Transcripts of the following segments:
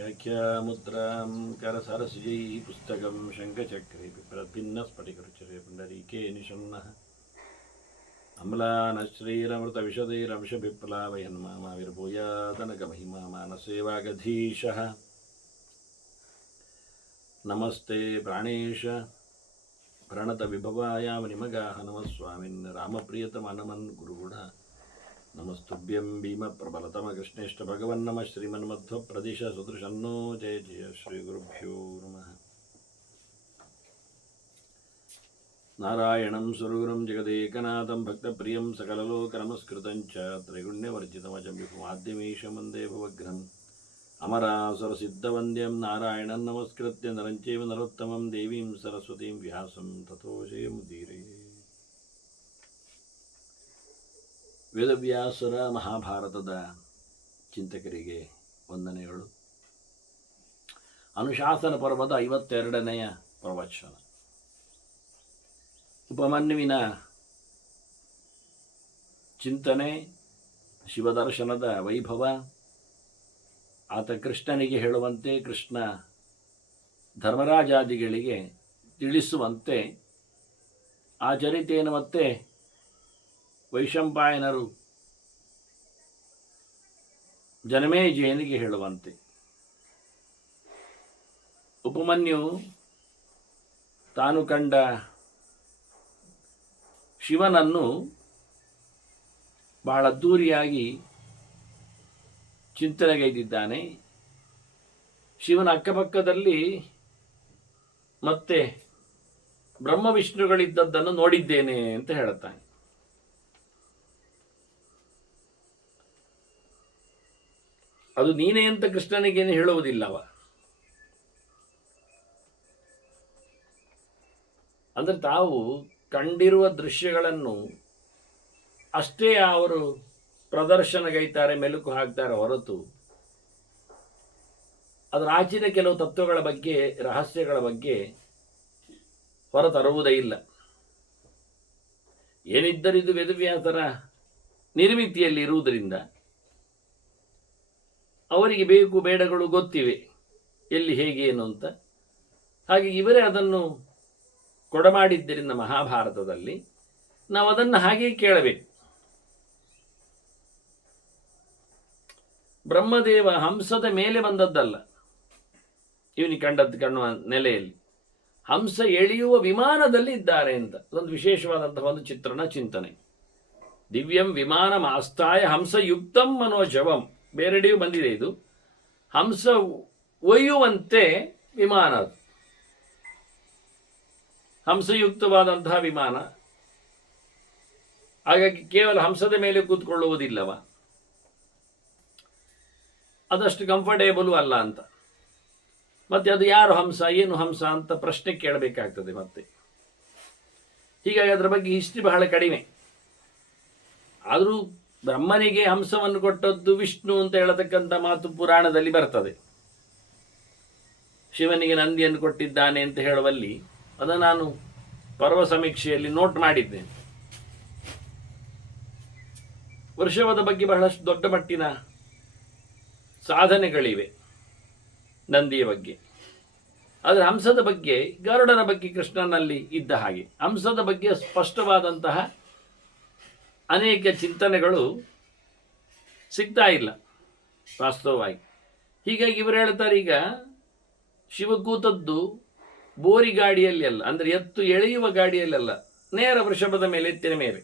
व्याख्यामुद्रां करसरसिजैः पुस्तकं शङ्खचक्रे भिन्नस्फटिकरुचिरे पुण्डरीके निषण्णः अम्लानश्रीरमृतविशदैरंशभिप्लावयन्माविर्भूयादनकमहिमा मानसेवागधीशः नमस्ते प्राणेश प्रणतविभवायामनिमगाः नमः स्वामिन् रामप्रियतमनमन् गुरुगुण नमस्तुभ्यं भीमप्रबलतमकृष्णेष्ठ भगवन्नमः श्रीमन्मध्वप्रदिश सुदृशन्नो जय जय श्रीगुरुभ्यो नमः नारायणं सुरगुरुं जगदेकनाथं भक्तप्रियं सकललोकनमस्कृतं च त्रैगुण्यवर्जितमजं विपुमाद्यमीशं वन्दे भवग्रहम् अमरासुरसिद्धवन्द्यं नारायणं नमस्कृत्य नरं चैव नरोत्तमं देवीं सरस्वतीं व्यासं ततो जयमुदीरये ವೇದವ್ಯಾಸರ ಮಹಾಭಾರತದ ಚಿಂತಕರಿಗೆ ವಂದನೆಗಳು. ಅನುಶಾಸನ ಪರ್ವದ 52ನೆಯ ಪ್ರವಚನ. ಉಪಮನ್ಯುವಿನ ಚಿಂತನೆ, ಶಿವದರ್ಶನದ ವೈಭವ, ಆತ ಕೃಷ್ಣನಿಗೆ ಹೇಳುವಂತೆ, ಕೃಷ್ಣ ಧರ್ಮರಾಜಾದಿಗಳಿಗೆ ತಿಳಿಸುವಂತೆ ಆ ಚರಿತೆಯನ್ನು ಮತ್ತೆ ವೈಶಂಪಾಯನರು ಜನಮೇಜಯನಿಗೆ ಹೇಳುವಂತೆ. ಉಪಮನ್ಯು ತಾನು ಕಂಡ ಶಿವನನ್ನು ಬಹಳ ಅದ್ದೂರಿಯಾಗಿ ಚಿಂತನೆಗೈದಿದ್ದಾನೆ. ಶಿವನ ಅಕ್ಕಪಕ್ಕದಲ್ಲಿ ಮತ್ತೆ ಬ್ರಹ್ಮ ವಿಷ್ಣುಗಳಿದ್ದದ್ದನ್ನು ನೋಡಿದ್ದೇನೆ ಅಂತ ಹೇಳುತ್ತಾನೆ. ಅದು ನೀನೇ ಅಂತ ಕೃಷ್ಣನಿಗೇನು ಹೇಳುವುದಿಲ್ಲವ. ಅಂದರೆ ತಾವು ಕಂಡಿರುವ ದೃಶ್ಯಗಳನ್ನು ಅಷ್ಟೇ ಅವರು ಪ್ರದರ್ಶನಗೈತಾರೆ, ಮೆಲುಕು ಹಾಕ್ತಾರೆ ಹೊರತು ಅದರ ಆಚಿನ ಕೆಲವು ತತ್ವಗಳ ಬಗ್ಗೆ, ರಹಸ್ಯಗಳ ಬಗ್ಗೆ ಹೊರತರುವುದೇ ಇಲ್ಲ. ಏನಿದ್ದರಿದು ವೇದವ್ಯಾಸರ ನಿರ್ಮಿತಿಯಲ್ಲಿ ಇರುವುದರಿಂದ ಅವರಿಗೆ ಬೇಕು ಬೇಡಗಳು ಗೊತ್ತಿವೆ, ಎಲ್ಲಿ ಹೇಗೆ ಏನು ಅಂತ. ಹಾಗೆ ಇವರೇ ಅದನ್ನು ಕೊಡಮಾಡಿದ್ದರಿಂದ ಮಹಾಭಾರತದಲ್ಲಿ ನಾವು ಅದನ್ನು ಹಾಗೆ ಕೇಳಬೇಕು. ಬ್ರಹ್ಮದೇವ ಹಂಸದ ಮೇಲೆ ಬಂದದ್ದಲ್ಲ, ಇವನಿಗೆ ಕಾಣುವ ನೆಲೆಯಲ್ಲಿ ಹಂಸ ಎಳೆಯುವ ವಿಮಾನದಲ್ಲಿ ಇದ್ದಾರೆ ಅಂತ ಅದೊಂದು ವಿಶೇಷವಾದಂತಹ ಒಂದು ಚಿತ್ರಣ, ಚಿಂತನೆ. ದಿವ್ಯಂ ವಿಮಾನಂ ಆಸ್ಥಾಯ ಹಂಸಯುಕ್ತಂ ಮನೋಜವಂ, ಬೇರೆಡೆಯೂ ಬಂದಿದೆ ಇದು. ಹಂಸ ಒಯ್ಯುವಂತೆ ವಿಮಾನ, ಅದು ಹಂಸಯುಕ್ತವಾದಂತಹ ವಿಮಾನ. ಹಾಗಾಗಿ ಕೇವಲ ಹಂಸದ ಮೇಲೆ ಕೂತ್ಕೊಳ್ಳುವುದಿಲ್ಲವ, ಅದಷ್ಟು ಕಂಫರ್ಟೇಬಲು ಅಲ್ಲ ಅಂತ. ಮತ್ತೆ ಅದು ಯಾರು ಹಂಸ, ಏನು ಹಂಸ ಅಂತ ಪ್ರಶ್ನೆ ಕೇಳಬೇಕಾಗ್ತದೆ ಮತ್ತೆ. ಹೀಗಾಗಿ ಅದರ ಬಗ್ಗೆ ಹಿಸ್ಟ್ರಿ ಬಹಳ ಕಡಿಮೆ. ಆದರೂ ಬ್ರಹ್ಮನಿಗೆ ಹಂಸವನ್ನು ಕೊಟ್ಟದ್ದು ವಿಷ್ಣು ಅಂತ ಹೇಳತಕ್ಕಂಥ ಮಾತು ಪುರಾಣದಲ್ಲಿ ಬರ್ತದೆ. ಶಿವನಿಗೆ ನಂದಿಯನ್ನು ಕೊಟ್ಟಿದ್ದಾನೆ ಅಂತ ಹೇಳುವಲ್ಲಿ ಅದನ್ನು ನಾನು ಪರ್ವ ಸಮೀಕ್ಷೆಯಲ್ಲಿ ನೋಟ್ ಮಾಡಿದ್ದೇನೆ. ವೃಷಭದ ಬಗ್ಗೆ ಬಹಳಷ್ಟು ದೊಡ್ಡ ಮಟ್ಟಿನ ಸಾಧನೆಗಳಿವೆ ನಂದಿಯ ಬಗ್ಗೆ. ಆದರೆ ಹಂಸದ ಬಗ್ಗೆ, ಗರುಡನ ಬಗ್ಗೆ ಕೃಷ್ಣನಲ್ಲಿ ಇದ್ದ ಹಾಗೆ ಹಂಸದ ಬಗ್ಗೆ ಸ್ಪಷ್ಟವಾದಂತಹ ಅನೇಕ ಚಿಂತನೆಗಳು ಸಿಗ್ತಾ ಇಲ್ಲ ವಾಸ್ತವವಾಗಿ. ಹೀಗಾಗಿ ಇವರು ಹೇಳ್ತಾರೆ, ಈಗ ಶಿವ ಕೂತದ್ದು ಬೋರಿ ಗಾಡಿಯಲ್ಲಿ ಅಲ್ಲ, ಅಂದರೆ ಎತ್ತು ಎಳೆಯುವ ಗಾಡಿಯಲ್ಲಿ ಅಲ್ಲ, ನೇರ ವೃಷಭದ ಮೇಲೆ, ಎತ್ತಿನ ಮೇಲೆ.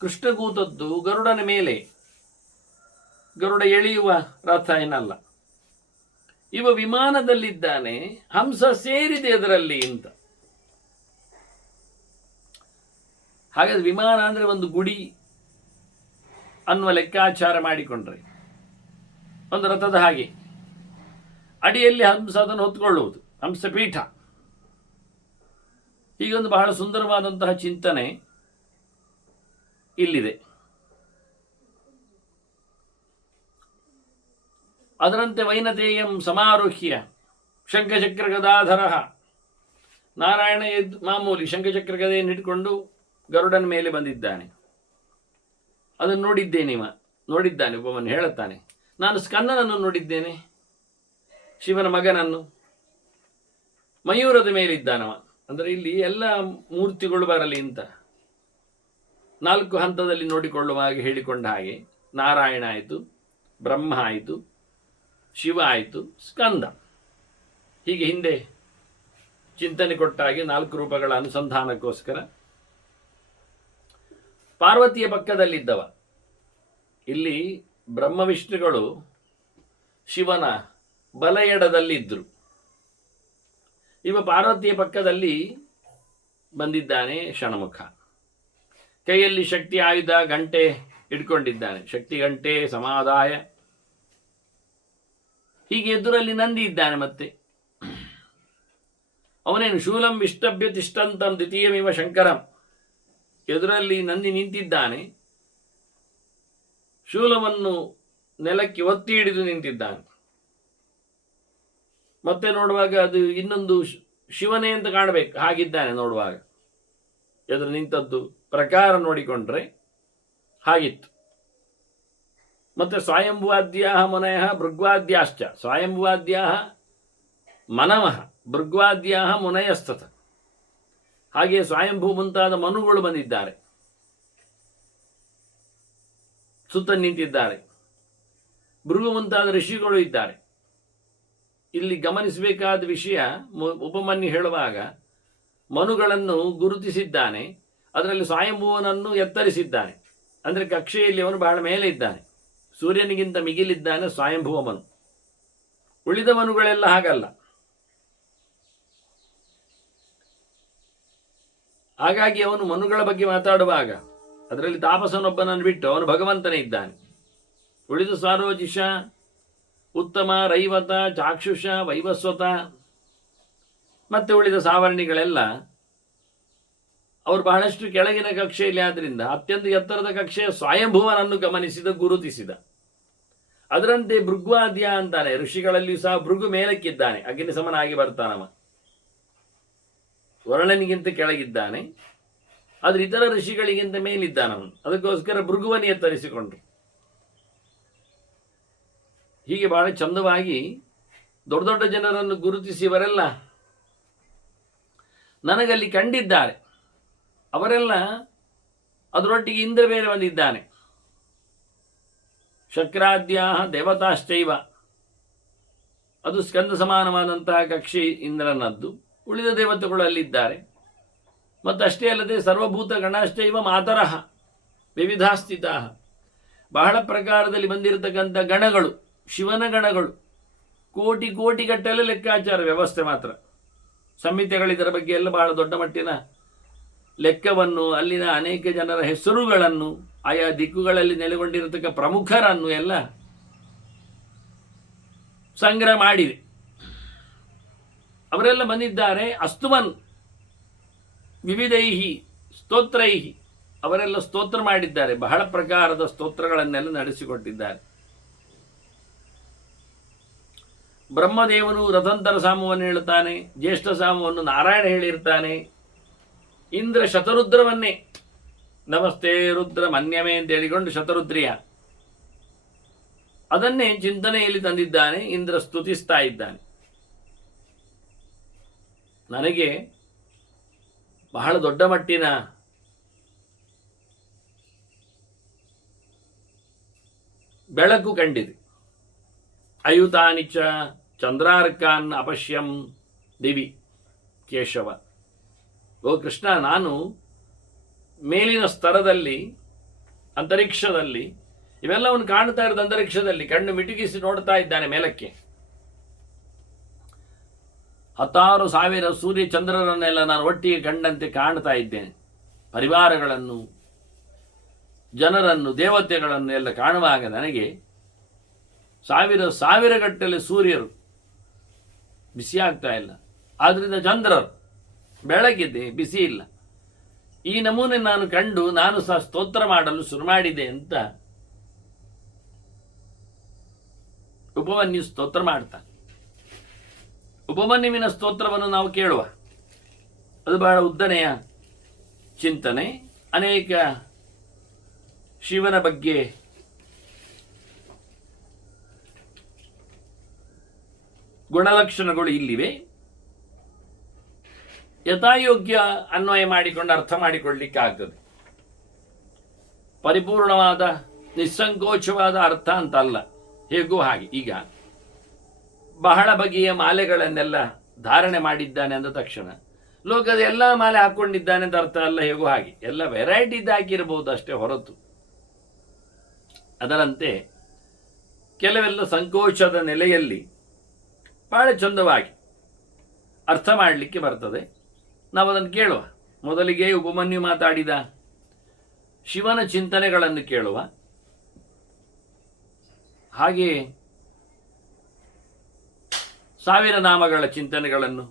ಕೃಷ್ಣ ಕೂತದ್ದು ಗರುಡನ ಮೇಲೆ, ಗರುಡ ಎಳೆಯುವ ರಥ ಏನಲ್ಲ. ಇವ ವಿಮಾನದಲ್ಲಿದ್ದಾನೆ, ಹಂಸ ಸೇರಿದೆ ಅದರಲ್ಲಿ ಅಂತ. ಹಾಗಾದ್ರೆ ವಿಮಾನ ಅಂದರೆ ಒಂದು ಗುಡಿ ಅನ್ನುವ ಲೆಕ್ಕಾಚಾರ ಮಾಡಿಕೊಂಡ್ರೆ ಒಂದು ರಥದ ಹಾಗೆ, ಅಡಿಯಲ್ಲಿ ಹಂಸ ಅದನ್ನು ಹೊತ್ಕೊಳ್ಳುವುದು, ಹಂಸಪೀಠ. ಹೀಗೊಂದು ಬಹಳ ಸುಂದರವಾದಂತಹ ಚಿಂತನೆ ಇಲ್ಲಿದೆ. ಅದರಂತೆ ವೈನತೇಯಂ ಸಮಾರೋಹ್ಯ ಶಂಖಚಕ್ರ ಗದಾಧರ, ನಾರಾಯಣ ಮಾಮೂಲಿ ಶಂಖಚಕ್ರ ಗದೆಯನ್ನು ಹಿಡ್ಕೊಂಡು ಗರುಡನ ಮೇಲೆ ಬಂದಿದ್ದಾನೆ. ಅದನ್ನು ನೋಡಿದ್ದಾನೆ. ಒಬ್ಬವನು ಹೇಳುತ್ತಾನೆ, ನಾನು ಸ್ಕಂದನನ್ನು ನೋಡಿದ್ದೇನೆ. ಶಿವನ ಮಗನನ್ನು. ಮಯೂರದ ಮೇಲಿದ್ದಾನವ. ಅಂದರೆ ಇಲ್ಲಿ ಎಲ್ಲ ಮೂರ್ತಿಗಳು ಬರಲಿ ಅಂತ 4 ಹಂತದಲ್ಲಿ ನೋಡಿಕೊಳ್ಳುವ ಹಾಗೆ ಹೇಳಿಕೊಂಡ ಹಾಗೆ ನಾರಾಯಣ ಆಯಿತು, ಬ್ರಹ್ಮ ಆಯಿತು, ಶಿವ ಆಯಿತು, ಸ್ಕಂದ. ಹೀಗೆ ಹಿಂದೆ ಚಿಂತನೆ ಕೊಟ್ಟ ಹಾಗೆ 4 ರೂಪಗಳ ಅನುಸಂಧಾನಕ್ಕೋಸ್ಕರ ಪಾರ್ವತಿಯ ಪಕ್ಕದಲ್ಲಿದ್ದವ. ಇಲ್ಲಿ ಬ್ರಹ್ಮ ವಿಷ್ಣುಗಳು ಶಿವನ ಬಲ ಎಡದಲ್ಲಿದ್ದರು. ಇವ ಪಾರ್ವತಿಯ ಪಕ್ಕದಲ್ಲಿ ಬಂದಿದ್ದಾನೆ ಷಣ್ಮುಖ. ಕೈಯಲ್ಲಿ ಶಕ್ತಿ ಆಯುಧ ಗಂಟೆ ಇಟ್ಕೊಂಡಿದ್ದಾನೆ, ಶಕ್ತಿ ಗಂಟೆ ಸಮಾದಾಯ. ಹೀಗೆ ಎದುರಲ್ಲಿ ನಂದಿ ಇದ್ದಾನೆ. ಮತ್ತೆ ಅವನೇನು ಶೂಲಂ ವಿಷ್ಟಭ್ಯ ತಿಷ್ಟಂತಂ ದ್ವಿತೀಯಮಿವ ಶಂಕರಂ. ಎದುರಲ್ಲಿ ನಂದಿ ನಿಂತಿದ್ದಾನೆ, ಶೂಲವನ್ನು ನೆಲಕ್ಕೆ ಒತ್ತಿ ಹಿಡಿದು ನಿಂತಿದ್ದಾನೆ. ಮತ್ತೆ ನೋಡುವಾಗ ಅದು ಇನ್ನೊಂದು ಶಿವನೇ ಅಂತ ಕಾಣಬೇಕು, ಹಾಗಿದ್ದಾನೆ ನೋಡುವಾಗ. ಎದುರು ನಿಂತದ್ದು ಪ್ರಕಾರ ನೋಡಿಕೊಂಡ್ರೆ ಹಾಗಿತ್ತು. ಮತ್ತೆ ಸ್ವಯಂಭುವಾದ್ಯಾ ಮುನಯ ಭೃಗ್ವಾದ್ಯಾಶ್ಚ. ಸ್ವಯಂಭುವಾದ್ಯಾ ಮನವಃ ಭೃಗ್ವಾದ್ಯಾ ಮುನಯಸ್ತತ. ಹಾಗೆ ಸ್ವಯಂಭೂ ಮುಂತಾದ ಮನುಗಳು ಬಂದಿದ್ದಾರೆ, ಸುತ್ತ ನಿಂತಿದ್ದಾರೆ. ಭೃಗು ಮುಂತಾದ ಋಷಿಗಳು ಇದ್ದಾರೆ. ಇಲ್ಲಿ ಗಮನಿಸಬೇಕಾದ ವಿಷಯ, ಉಪಮನ್ಯು ಹೇಳುವಾಗ ಮನುಗಳನ್ನು ಗುರುತಿಸಿದ್ದಾನೆ, ಅದರಲ್ಲಿ ಸ್ವಯಂಭುವನನ್ನು ಎತ್ತರಿಸಿದ್ದಾನೆ. ಅಂದರೆ ಕಕ್ಷೆಯಲ್ಲಿ ಅವನು ಬಹಳ ಮೇಲೆ ಇದ್ದಾನೆ, ಸೂರ್ಯನಿಗಿಂತ ಮಿಗಿಲಿದ್ದಾನೆ ಸ್ವಯಂಭುವ ಮನು. ಉಳಿದ ಮನುಗಳೆಲ್ಲ ಹಾಗಲ್ಲ. ಹಾಗಾಗಿ ಅವನು ಮನುಗಳ ಬಗ್ಗೆ ಮಾತಾಡುವಾಗ ಅದರಲ್ಲಿ ತಾಪಸನೊಬ್ಬನನ್ನು ಬಿಟ್ಟು ಅವನು ಭಗವಂತನೇ ಇದ್ದಾನೆ. ಉಳಿದ ಸಾರೋಜಿಷ, ಉತ್ತಮ, ರೈವತ, ಚಾಕ್ಷುಷ, ವೈವಸ್ವತ ಮತ್ತೆ ಉಳಿದ ಸಾವರ್ಣಿಗಳೆಲ್ಲ ಅವರು ಬಹಳಷ್ಟು ಕೆಳಗಿನ ಕಕ್ಷೆಯಲ್ಲಿ. ಆದ್ದರಿಂದ ಅತ್ಯಂತ ಎತ್ತರದ ಕಕ್ಷೆಯ ಸ್ವಯಂಭುವನನ್ನು ಗಮನಿಸಿದ, ಗುರುತಿಸಿದ. ಅದರಂತೆ ಭೃಗ್ವಾದ್ಯ ಅಂತಾನೆ. ಋಷಿಗಳಲ್ಲಿಯೂ ಸಹ ಭೃಗು ಮೇಲಕ್ಕಿದ್ದಾನೆ, ಅಗ್ನಿ ಸಮನಾಗಿ ಬರ್ತಾನವ. ವರ್ಣನಿಗಿಂತ ಕೆಳಗಿದ್ದಾನೆ, ಆದ್ರೆ ಇತರ ಋಷಿಗಳಿಗಿಂತ ಮೇಲಿದ್ದಾನವನು. ಅದಕ್ಕೋಸ್ಕರ ಭೃಗುವನ್ನು ಎತ್ತರಿಸಿಕೊಂಡ್ರು. ಹೀಗೆ ಬಹಳ ಚಂದವಾಗಿ ದೊಡ್ಡ ದೊಡ್ಡ ಜನರನ್ನು ಗುರುತಿಸಿವರೆಲ್ಲ ನನಗಲ್ಲಿ ಕಂಡಿದ್ದಾರೆ. ಅವರೆಲ್ಲ ಅದರೊಟ್ಟಿಗೆ ಇಂದ್ರ ಬೇರೆ ಬಂದಿದ್ದಾನೆ. ಶಕ್ರಾದ್ಯಾ ದೇವತಾಶ್ಚೈವ, ಅದು ಸ್ಕಂದ ಸಮಾನವಾದಂತಹ ಕಕ್ಷೆ ಇಂದ್ರನದ್ದು. ಉಳಿದ ದೇವತೆಗಳು ಅಲ್ಲಿದ್ದಾರೆ. ಮತ್ತಷ್ಟೇ ಅಲ್ಲದೆ ಸರ್ವಭೂತ ಗಣಾಶ್ಚೈವ ಮಾತರಃ ವಿವಿಧಾಸ್ಥಿತ, ಬಹಳ ಪ್ರಕಾರದಲ್ಲಿ ಬಂದಿರತಕ್ಕಂಥ ಗಣಗಳು, ಶಿವನ ಗಣಗಳು, ಕೋಟಿ ಕೋಟಿಗಟ್ಟಲೆ ಲೆಕ್ಕಾಚಾರ ವ್ಯವಸ್ಥೆ ಮಾತ್ರ. ಸಂಹಿತೆಗಳಿದರ ಬಗ್ಗೆ ಎಲ್ಲ ಬಹಳ ದೊಡ್ಡ ಮಟ್ಟಿನ ಲೆಕ್ಕವನ್ನು, ಅಲ್ಲಿನ ಅನೇಕ ಜನರ ಹೆಸರುಗಳನ್ನು, ಆಯಾ ದಿಕ್ಕುಗಳಲ್ಲಿ ನೆಲೆಗೊಂಡಿರತಕ್ಕ ಪ್ರಮುಖರನ್ನು ಎಲ್ಲ ಸಂಗ್ರಹ ಮಾಡಿದೆ. ಅವರೆಲ್ಲ ಬಂದಿದ್ದಾರೆ. ಅಸ್ತುವನ್ ವಿವಿಧೈಹಿ ಸ್ತೋತ್ರೈಹಿ, ಅವರೆಲ್ಲ ಸ್ತೋತ್ರ ಮಾಡಿದ್ದಾರೆ. ಬಹಳ ಪ್ರಕಾರದ ಸ್ತೋತ್ರಗಳನ್ನೆಲ್ಲ ನಡೆಸಿಕೊಟ್ಟಿದ್ದಾರೆ. ಬ್ರಹ್ಮದೇವನು ರಥಂತರ ಸಾಮವನ್ನು ಹೇಳುತ್ತಾನೆ, ಜ್ಯೇಷ್ಠ ಸಾಮವನ್ನು ನಾರಾಯಣ ಹೇಳಿರ್ತಾನೆ. ಇಂದ್ರ ಶತರುದ್ರವನ್ನೇ ನಮಸ್ತೆ ರುದ್ರ ಮನ್ಯಮೇ ಅಂತ ಹೇಳಿಕೊಂಡು ಶತರುದ್ರಿಯ ಅದನ್ನೇ ಚಿಂತನೆಯಲ್ಲಿ ತಂದಿದ್ದಾನೆ. ಇಂದ್ರ ಸ್ತುತಿಸ್ತಾ ಇದ್ದಾನೆ. ನನಗೆ ಬಹಳ ದೊಡ್ಡ ಮಟ್ಟಿನ ಬೆಳಕು ಕಂಡಿದೆ. ಅಯುತಾನಿಚ ಚಂದ್ರಾರ್ಕಾನ್ ಅಪಶ್ಯಂ ದಿವಿ ಕೇಶವ. ಓ ಕೃಷ್ಣ, ನಾನು ಮೇಲಿನ ಸ್ತರದಲ್ಲಿ, ಅಂತರಿಕ್ಷದಲ್ಲಿ ಇವೆಲ್ಲವನ್ನು ಕಾಣ್ತಾ ಇರೋದು. ಅಂತರಿಕ್ಷದಲ್ಲಿ ಕಣ್ಣು ಮಿಟುಕಿಸಿ ನೋಡ್ತಾ ಇದ್ದಾನೆ ಮೇಲಕ್ಕೆ. 10,000 ಸೂರ್ಯ ಚಂದ್ರರನ್ನೆಲ್ಲ ನಾನು ಒಟ್ಟಿಗೆ ಕಂಡಂತೆ ಕಾಣ್ತಾ ಇದ್ದೇನೆ. ಪರಿವಾರಗಳನ್ನು, ಜನರನ್ನು, ದೇವತೆಗಳನ್ನು ಎಲ್ಲ ಕಾಣುವಾಗ ನನಗೆ 1,000 ಗಟ್ಟಲೆ ಸೂರ್ಯರು ಬಿಸಿ ಆಗ್ತಾ ಇಲ್ಲ. ಆದ್ರಿಂದ ಚಂದ್ರರು ಬೆಳಗಿದೆ, ಬಿಸಿ ಇಲ್ಲ. ಈ ನಮೂನೆ ನಾನು ಕಂಡು ನಾನು ಸಹ ಸ್ತೋತ್ರ ಮಾಡಲು ಶುರು ಮಾಡಿದೆ ಅಂತ ಉಪಮನ್ಯು ಸ್ತೋತ್ರ ಮಾಡ್ತಾನೆ. ಉಪಮನ್ಯುವಿನ ಸ್ತೋತ್ರವನ್ನು ನಾವು ಕೇಳುವ. ಅದು ಬಹಳ ಉದ್ದನೆಯ ಚಿಂತನೆ. ಅನೇಕ ಶಿವನ ಬಗ್ಗೆ ಗುಣಲಕ್ಷಣಗಳು ಇಲ್ಲಿವೆ. ಯಥಾಯೋಗ್ಯ ಅನ್ವಯ ಮಾಡಿಕೊಂಡು ಅರ್ಥ ಮಾಡಿಕೊಳ್ಳಲಿಕ್ಕೆ ಆಗ್ತದೆ. ಪರಿಪೂರ್ಣವಾದ ನಿಸ್ಸಂಕೋಚವಾದ ಅರ್ಥ ಅಂತಲ್ಲ, ಹೇಗೂ ಹಾಗೆ. ಈಗ ಬಹಳ ಬಗೆಯ ಮಾಲೆಗಳನ್ನೆಲ್ಲ ಧಾರಣೆ ಮಾಡಿದ್ದಾನೆ ಅಂದ ತಕ್ಷಣ ಲೋಕದ ಎಲ್ಲ ಮಾಲೆ ಹಾಕೊಂಡಿದ್ದಾನೆ ಅಂತ ಅರ್ಥ ಅಲ್ಲ, ಹೇಗೂ ಹಾಗೆ. ಎಲ್ಲ ವೆರೈಟಿದ್ದು ಹಾಕಿರಬಹುದು ಅಷ್ಟೇ ಹೊರತು. ಅದರಂತೆ ಕೆಲವೆಲ್ಲ ಸಂಕೋಚದ ನೆಲೆಯಲ್ಲಿ ಬಹಳ ಚಂದವಾಗಿ ಅರ್ಥ ಮಾಡಲಿಕ್ಕೆ ಬರ್ತದೆ. ನಾವು ಅದನ್ನು ಕೇಳುವ. ಮೊದಲಿಗೆ ಉಪಮನ್ಯು ಮಾತಾಡಿದ ಶಿವನ ಚಿಂತನೆಗಳನ್ನು ಕೇಳುವ. ಹಾಗೆಯೇ 1000 ನಾಮಗಳ ಚಿಂತನೆಗಳನ್ನು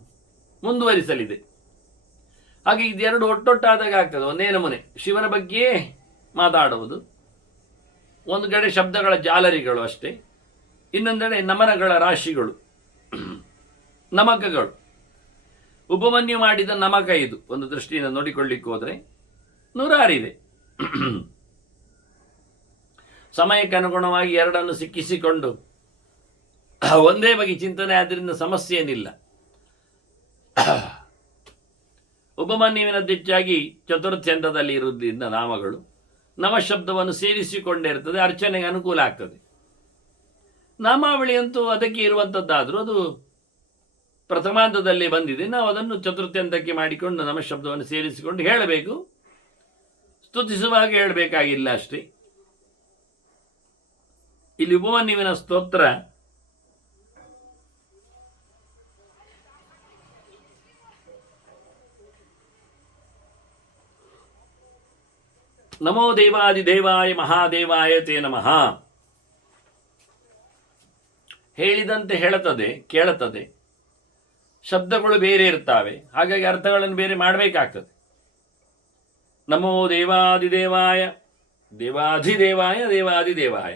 ಮುಂದುವರಿಸಲಿದೆ. ಹಾಗೆ ಇದೆರಡು ಒಟ್ಟೊಟ್ಟಾದಾಗ ಆಗ್ತದೆ. ಒಂದೇ ನಮೂನೆ ಶಿವನ ಬಗ್ಗೆಯೇ ಮಾತಾಡುವುದು, ಒಂದು ಕಡೆ ಶಬ್ದಗಳ ಜಾಲರಿಗಳು ಅಷ್ಟೇ, ಇನ್ನೊಂದೆಡೆ ನಮನಗಳ ರಾಶಿಗಳು, ನಮಕಗಳು. ಉಪಮನ್ಯು ಮಾಡಿದ ನಮಕ ಇದು. ಒಂದು ದೃಷ್ಟಿಯಿಂದ ನೋಡಿಕೊಳ್ಳಿಕ್ಕೆ ಹೋದರೆ 106 ಸಮಯಕ್ಕೆ ಅನುಗುಣವಾಗಿ ಎರಡನ್ನು ಸಿಕ್ಕಿಸಿಕೊಂಡು ಒಂದೇ ಬಗೆ ಚಿಂತನೆ, ಆದ್ದರಿಂದ ಸಮಸ್ಯೆ ಏನಿಲ್ಲ. ಉಪಮನ್ಯುವಿನದ್ದು ಹೆಚ್ಚಾಗಿ ಚತುರ್ಥ್ಯಂತದಲ್ಲಿ ಇರುವುದರಿಂದ ನಾಮಗಳು ನಮಶಬ್ದವನ್ನು ಸೇರಿಸಿಕೊಂಡಿರ್ತದೆ, ಅರ್ಚನೆಗೆ ಅನುಕೂಲ ಆಗ್ತದೆ. ನಾಮಾವಳಿಯಂತೂ ಅದಕ್ಕೆ ಇರುವಂಥದ್ದಾದರೂ ಅದು ಪ್ರಥಮಾಂತದಲ್ಲಿ ಬಂದಿದೆ. ನಾವು ಅದನ್ನು ಚತುರ್ಥ್ಯಂತಕ್ಕೆ ಮಾಡಿಕೊಂಡು ನಮಶಬ್ದವನ್ನು ಸೇರಿಸಿಕೊಂಡು ಹೇಳಬೇಕು. ಸ್ತುತಿಸುವಾಗ ಹೇಳಬೇಕಾಗಿಲ್ಲ ಅಷ್ಟೇ. ಇಲ್ಲಿ ಉಪಮನ್ಯುವಿನ ಸ್ತೋತ್ರ ನಮೋ ದೇವಾದಿದೇವಾಯ ಮಹಾದೇವಾಯ ತೇ ನಮಃ. ಹೇಳಿದಂತೆ ಹೇಳುತ್ತದೆ, ಕೇಳುತ್ತದೆ. ಶಬ್ದಗಳು ಬೇರೆ ಇರ್ತವೆ, ಹಾಗಾಗಿ ಅರ್ಥಗಳನ್ನು ಬೇರೆ ಮಾಡಬೇಕಾಗ್ತದೆ. ನಮೋ ದೇವಾದಿದೇವಾಯ, ದೇವಾಧಿದೇವಾಯ, ದೇವಾದಿದೇವಾಯ.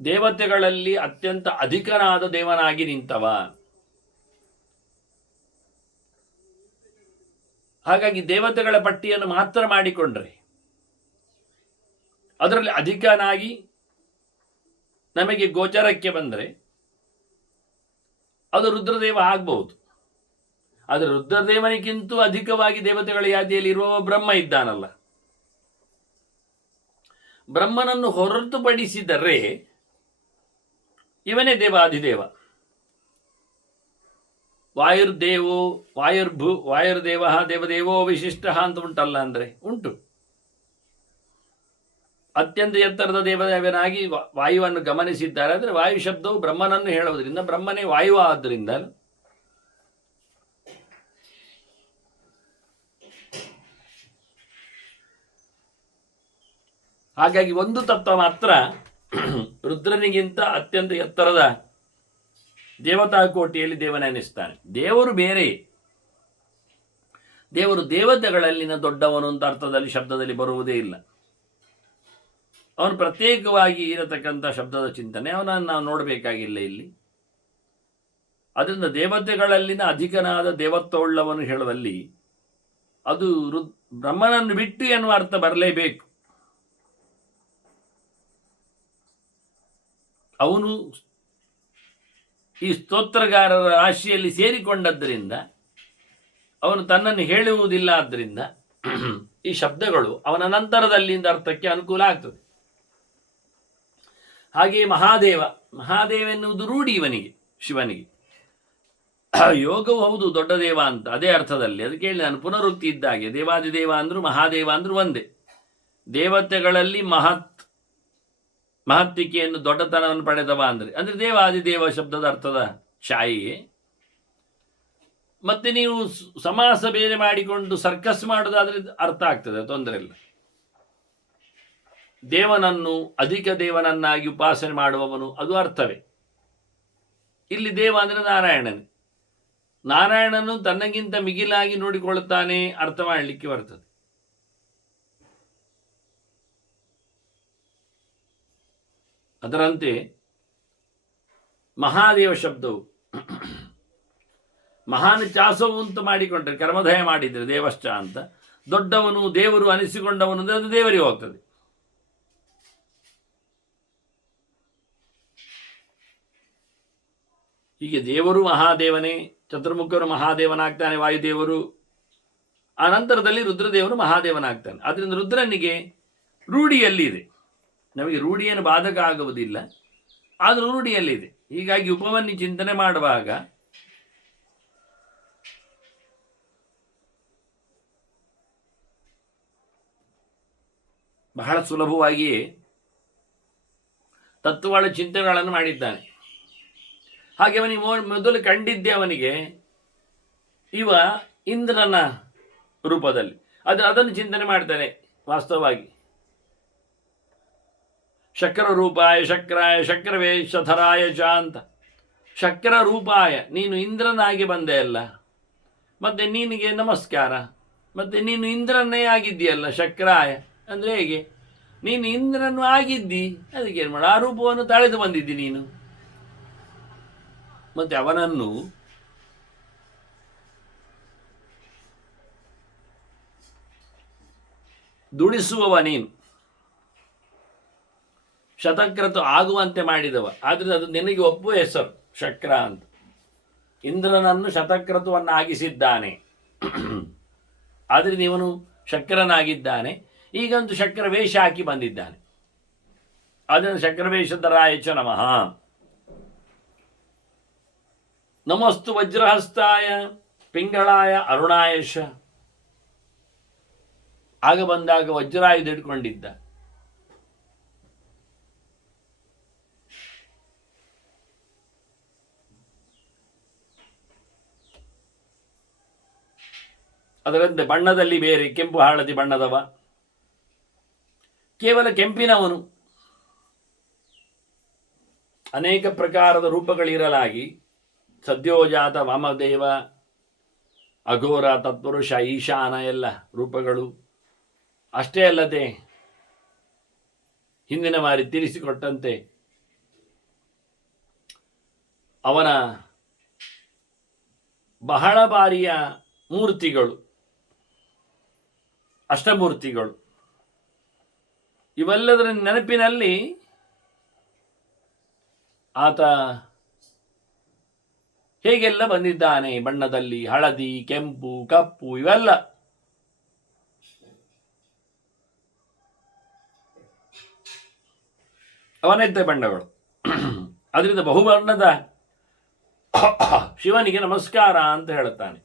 ದೇವತೆಗಳಲ್ಲಿ ಅತ್ಯಂತ ಅಧಿಕನಾದ ದೇವನಾಗಿ ನಿಂತವ. ಹಾಗಾಗಿ ದೇವತೆಗಳ ಪಟ್ಟಿಯನ್ನು ಮಾತ್ರ ಮಾಡಿಕೊಂಡ್ರೆ ಅದರಲ್ಲಿ ಅಧಿಕನಾಗಿ ನಮಗೆ ಗೋಚರಕ್ಕೆ ಬಂದರೆ ಅದು ರುದ್ರದೇವ ಆಗಬಹುದು. ಆದರೆ ರುದ್ರದೇವನಿಗಿಂತೂ ಅಧಿಕವಾಗಿ ದೇವತೆಗಳ ಯಾದಿಯಲ್ಲಿ ಇರುವ ಬ್ರಹ್ಮ ಇದ್ದಾನಲ್ಲ. ಬ್ರಹ್ಮನನ್ನು ಹೊರತುಪಡಿಸಿದರೆ ಇವನೇ ದೇವಾಧಿದೇವ. ವಾಯುರ್ದೇವ ದೇವದೇವೋ ವಿಶಿಷ್ಟ ಅಂತ ಉಂಟಲ್ಲ, ಅಂದರೆ ಉಂಟು. ಅತ್ಯಂತ ಎತ್ತರದ ದೇವದೇವನಾಗಿ ವಾಯುವನ್ನು ಗಮನಿಸಿದ್ದಾರೆ. ಆದರೆ ವಾಯು ಶಬ್ದವು ಬ್ರಹ್ಮನನ್ನು ಹೇಳುವುದರಿಂದ ಬ್ರಹ್ಮನೇ ವಾಯು ಆದ್ದರಿಂದ ಹಾಗಾಗಿ ಒಂದು ತತ್ವ ಮಾತ್ರ ರುದ್ರನಿಗಿಂತ ಅತ್ಯಂತ ಎತ್ತರದ ದೇವತಾ ಕೋಟಿಯಲ್ಲಿ ದೇವನೆನಿಸ್ತಾನೆ. ದೇವರು ಬೇರೆ. ದೇವರು ದೇವತೆಗಳಲ್ಲಿನ ದೊಡ್ಡವನು ಅಂತ ಅರ್ಥದಲ್ಲಿ ಶಬ್ದದಲ್ಲಿ ಬರುವುದೇ ಇಲ್ಲ. ಅವನು ಪ್ರತ್ಯೇಕವಾಗಿ ಇರತಕ್ಕಂಥ ಶಬ್ದದ ಚಿಂತನೆ ಅವನನ್ನು ನಾವು ನೋಡಬೇಕಾಗಿಲ್ಲ ಇಲ್ಲಿ. ಅದರಿಂದ ದೇವತೆಗಳಲ್ಲಿನ ಅಧಿಕನಾದ ದೇವತ್ವವುಳ್ಳವನು ಹೇಳುವಲ್ಲಿ ಅದು ಬ್ರಹ್ಮನನ್ನು ಬಿಟ್ಟು ಎನ್ನುವ ಅರ್ಥ ಬರಲೇಬೇಕು. ಅವನು ಈ ಸ್ತೋತ್ರಗಾರರ ರಾಶಿಯಲ್ಲಿ ಸೇರಿಕೊಂಡದ್ದರಿಂದ ಅವನು ತನ್ನನ್ನು ಹೇಳುವುದಿಲ್ಲ. ಆದ್ದರಿಂದ ಈ ಶಬ್ದಗಳು ಅವನ ನಂತರದಲ್ಲಿಂದ ಅರ್ಥಕ್ಕೆ ಅನುಕೂಲ ಆಗ್ತದೆ. ಹಾಗೆಯೇ ಮಹಾದೇವ ಎನ್ನುವುದು ರೂಢಿ ಇವನಿಗೆ, ಶಿವನಿಗೆ. ಯೋಗವು ಹೌದು ದೊಡ್ಡ ದೇವ ಅಂತ, ಅದೇ ಅರ್ಥದಲ್ಲಿ. ಅದಕ್ಕೆ ಹೇಳಿ ನಾನು ಪುನರುಕ್ತಿ ಇದ್ದಾಗೆ ದೇವಾದಿದೇವ ಅಂದ್ರು ಮಹಾದೇವ ಅಂದ್ರು ಒಂದೇ. ದೇವತೆಗಳಲ್ಲಿ ಮಹತ್ತಿಕೆಯನ್ನು ದೊಡ್ಡತನವನ್ನು ಪಡೆದವ ಅಂದರೆ ದೇವಾದಿದೇವ ಶಬ್ದದ ಅರ್ಥದ ಛಾಯೆಯೇ. ಮತ್ತೆ ನೀವು ಸಮಾಸ ಬೇರೆ ಮಾಡಿಕೊಂಡು ಸರ್ಕಸ್ ಮಾಡೋದಾದ್ರೆ ಅರ್ಥ ಆಗ್ತದೆ, ತೊಂದರೆ ಇಲ್ಲ. ದೇವನನ್ನು ಅಧಿಕ ದೇವನನ್ನಾಗಿ ಉಪಾಸನೆ ಮಾಡುವವನು, ಅದು ಅರ್ಥವೇ. ಇಲ್ಲಿ ದೇವ ಅಂದರೆ ನಾರಾಯಣನು ತನ್ನಗಿಂತ ಮಿಗಿಲಾಗಿ ನೋಡಿಕೊಳ್ಳುತ್ತಾನೆ, ಅರ್ಥ ಮಾಡಲಿಕ್ಕೆ ಬರ್ತದೆ. ಅದರಂತೆ ಮಹಾದೇವ ಶಬ್ದವು ಮಹಾನ್ ಚಾಸವು ಅಂತ ಮಾಡಿಕೊಂಡ್ರೆ, ಕರ್ಮದಯ ಮಾಡಿದರೆ ದೇವಶ್ಚ ಅಂತ, ದೊಡ್ಡವನು ದೇವರು ಅನಿಸಿಕೊಂಡವನು ಅಂದರೆ ಅದು ದೇವರಿಗೆ ಹೋಗ್ತದೆ. ಹೀಗೆ ದೇವರು ಮಹಾದೇವನೇ, ಚತುರ್ಮುಖರು ಮಹಾದೇವನಾಗ್ತಾನೆ ವಾಯುದೇವರು, ಆ ನಂತರದಲ್ಲಿ ರುದ್ರದೇವರು ಮಹಾದೇವನಾಗ್ತಾನೆ. ಆದ್ದರಿಂದ ರುದ್ರನಿಗೆ ರೂಢಿಯಲ್ಲಿದೆ. ನಮಗೆ ರೂಢಿಯನ್ನು ಬಾಧಕ ಆಗುವುದಿಲ್ಲ, ಆದರೂ ರೂಢಿಯಲ್ಲಿದೆ. ಹೀಗಾಗಿ ಉಪವನ್ನು ಚಿಂತನೆ ಮಾಡುವಾಗ ಬಹಳ ಸುಲಭವಾಗಿಯೇ ತತ್ವಗಳ ಚಿಂತನೆಗಳನ್ನು ಮಾಡಿದ್ದಾನೆ. ಹಾಗೆ ಅವನಿಗೆ ಮೊದಲು ಕಂಡಿದ್ದೆ ಅವನಿಗೆ ಇವ ಇಂದ್ರನ ರೂಪದಲ್ಲಿ, ಅದನ್ನು ಚಿಂತನೆ ಮಾಡ್ತಾನೆ. ವಾಸ್ತವವಾಗಿ ಶಕ್ರ ರೂಪಾಯ ಶಕ್ರಾಯ ಶಕ್ರವೇಶಧರಾಯ ಚ ಅಂತ. ಶಕ್ರ ರೂಪಾಯ, ನೀನು ಇಂದ್ರನಾಗಿ ಬಂದೆ ಅಲ್ಲ, ಮತ್ತೆ ನಿನಗೆ ನಮಸ್ಕಾರ. ಮತ್ತೆ ನೀನು ಇಂದ್ರನ್ನೇ ಆಗಿದ್ದೀಯಲ್ಲ. ಶಕ್ರಾಯ ಅಂದರೆ ಹೇಗೆ? ನೀನು ಇಂದ್ರನು ಆಗಿದ್ದಿ, ಅದಕ್ಕೇನು ಮಾಡ, ಆ ರೂಪವನ್ನು ತಳೆದು ಬಂದಿದ್ದಿ ನೀನು. ಮತ್ತೆ ಅವನನ್ನು ದುಡಿಸುವವ ನೀನು, ಶತಕ್ರತು ಆಗುವಂತೆ ಮಾಡಿದವ. ಆದರೆ ಅದು ನಿನಗೆ ಒಪ್ಪುವ ಹೆಸರು ಶಕ್ರ ಅಂತ. ಇಂದ್ರನನ್ನು ಶತಕ್ರತುವನ್ನಾಗಿಸಿದ್ದಾನೆ, ಆದರೆ ಇವನು ಶಕ್ರನಾಗಿದ್ದಾನೆ. ಈಗಂತೂ ಶಕ್ರ ವೇಷ ಹಾಕಿ ಬಂದಿದ್ದಾನೆ. ಅದನ್ನು ಶಕ್ರವೇಷಧರಾಯ ಚ ನಮಃ. ನಮಸ್ತು ವಜ್ರಹಸ್ತಾಯ ಪಿಂಗಳಾಯ ಅರುಣಾಯಶ. ಆಗ ಬಂದಾಗ ವಜ್ರಾಯುಧ ಇಟ್ಕೊಂಡಿದ್ದ. ಅದರಂತೆ ಬಣ್ಣದಲ್ಲಿ ಬೇರೆ, ಕೆಂಪು ಹಳದಿ ಬಣ್ಣದವ, ಕೇವಲ ಕೆಂಪಿನವನು. ಅನೇಕ ಪ್ರಕಾರದ ರೂಪಗಳಿರಲಾಗಿ ಸದ್ಯೋಜಾತ ವಾಮದೇವ ಅಘೋರ ತತ್ಪುರುಷ ಈಶಾನ ಎಲ್ಲ ರೂಪಗಳು. ಅಷ್ಟೇ ಅಲ್ಲದೆ ಹಿಂದಿನ ಬಾರಿ ತಿಳಿಸಿಕೊಟ್ಟಂತೆ ಅವನ ಬಹಳ ಬಾರಿಯ ಮೂರ್ತಿಗಳು, ಅಷ್ಟಮೂರ್ತಿಗಳು, ಇವೆಲ್ಲದರ ನೆನಪಿನಲ್ಲಿ ಆತ ಹೇಗೆಲ್ಲ ಬಂದಿದ್ದಾನೆ. ಬಣ್ಣದಲ್ಲಿ ಹಳದಿ, ಕೆಂಪು, ಕಪ್ಪು ಇವೆಲ್ಲ. ಅವನದ್ದೇ ಬಣ್ಣಗಳು. ಅದರಿಂದ ಬಹುಬಣ್ಣದ ಶಿವನಿಗೆ ನಮಸ್ಕಾರ ಅಂತ ಹೇಳುತ್ತಾನೆ.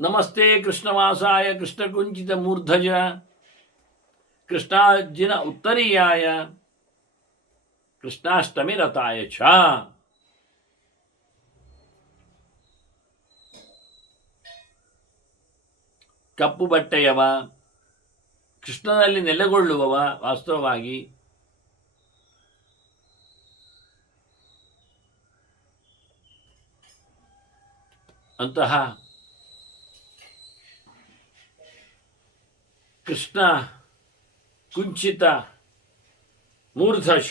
ನಮಸ್ತೆ ಕೃಷ್ಣವಾಸಾಯ ಕೃಷ್ಣಕುಂಚಿತ ಮೂರ್ಧಜ ಕೃಷ್ಣಾರ್ಜುನ ಉತ್ತರೀಯಾಯ ಕೃಷ್ಣಾಷ್ಟಮಿ ರಥಾಯ ಚ. ಕಪ್ಪು ಬಟ್ಟೆಯವ, ಕೃಷ್ಣನಲ್ಲಿ ನೆಲೆಗೊಳ್ಳುವವ. ವಾಸ್ತವವಾಗಿ ಅಂತಹ ಕೃಷ್ಣ ಕುಂಚಿತ ಮೂರ್ಧಶ,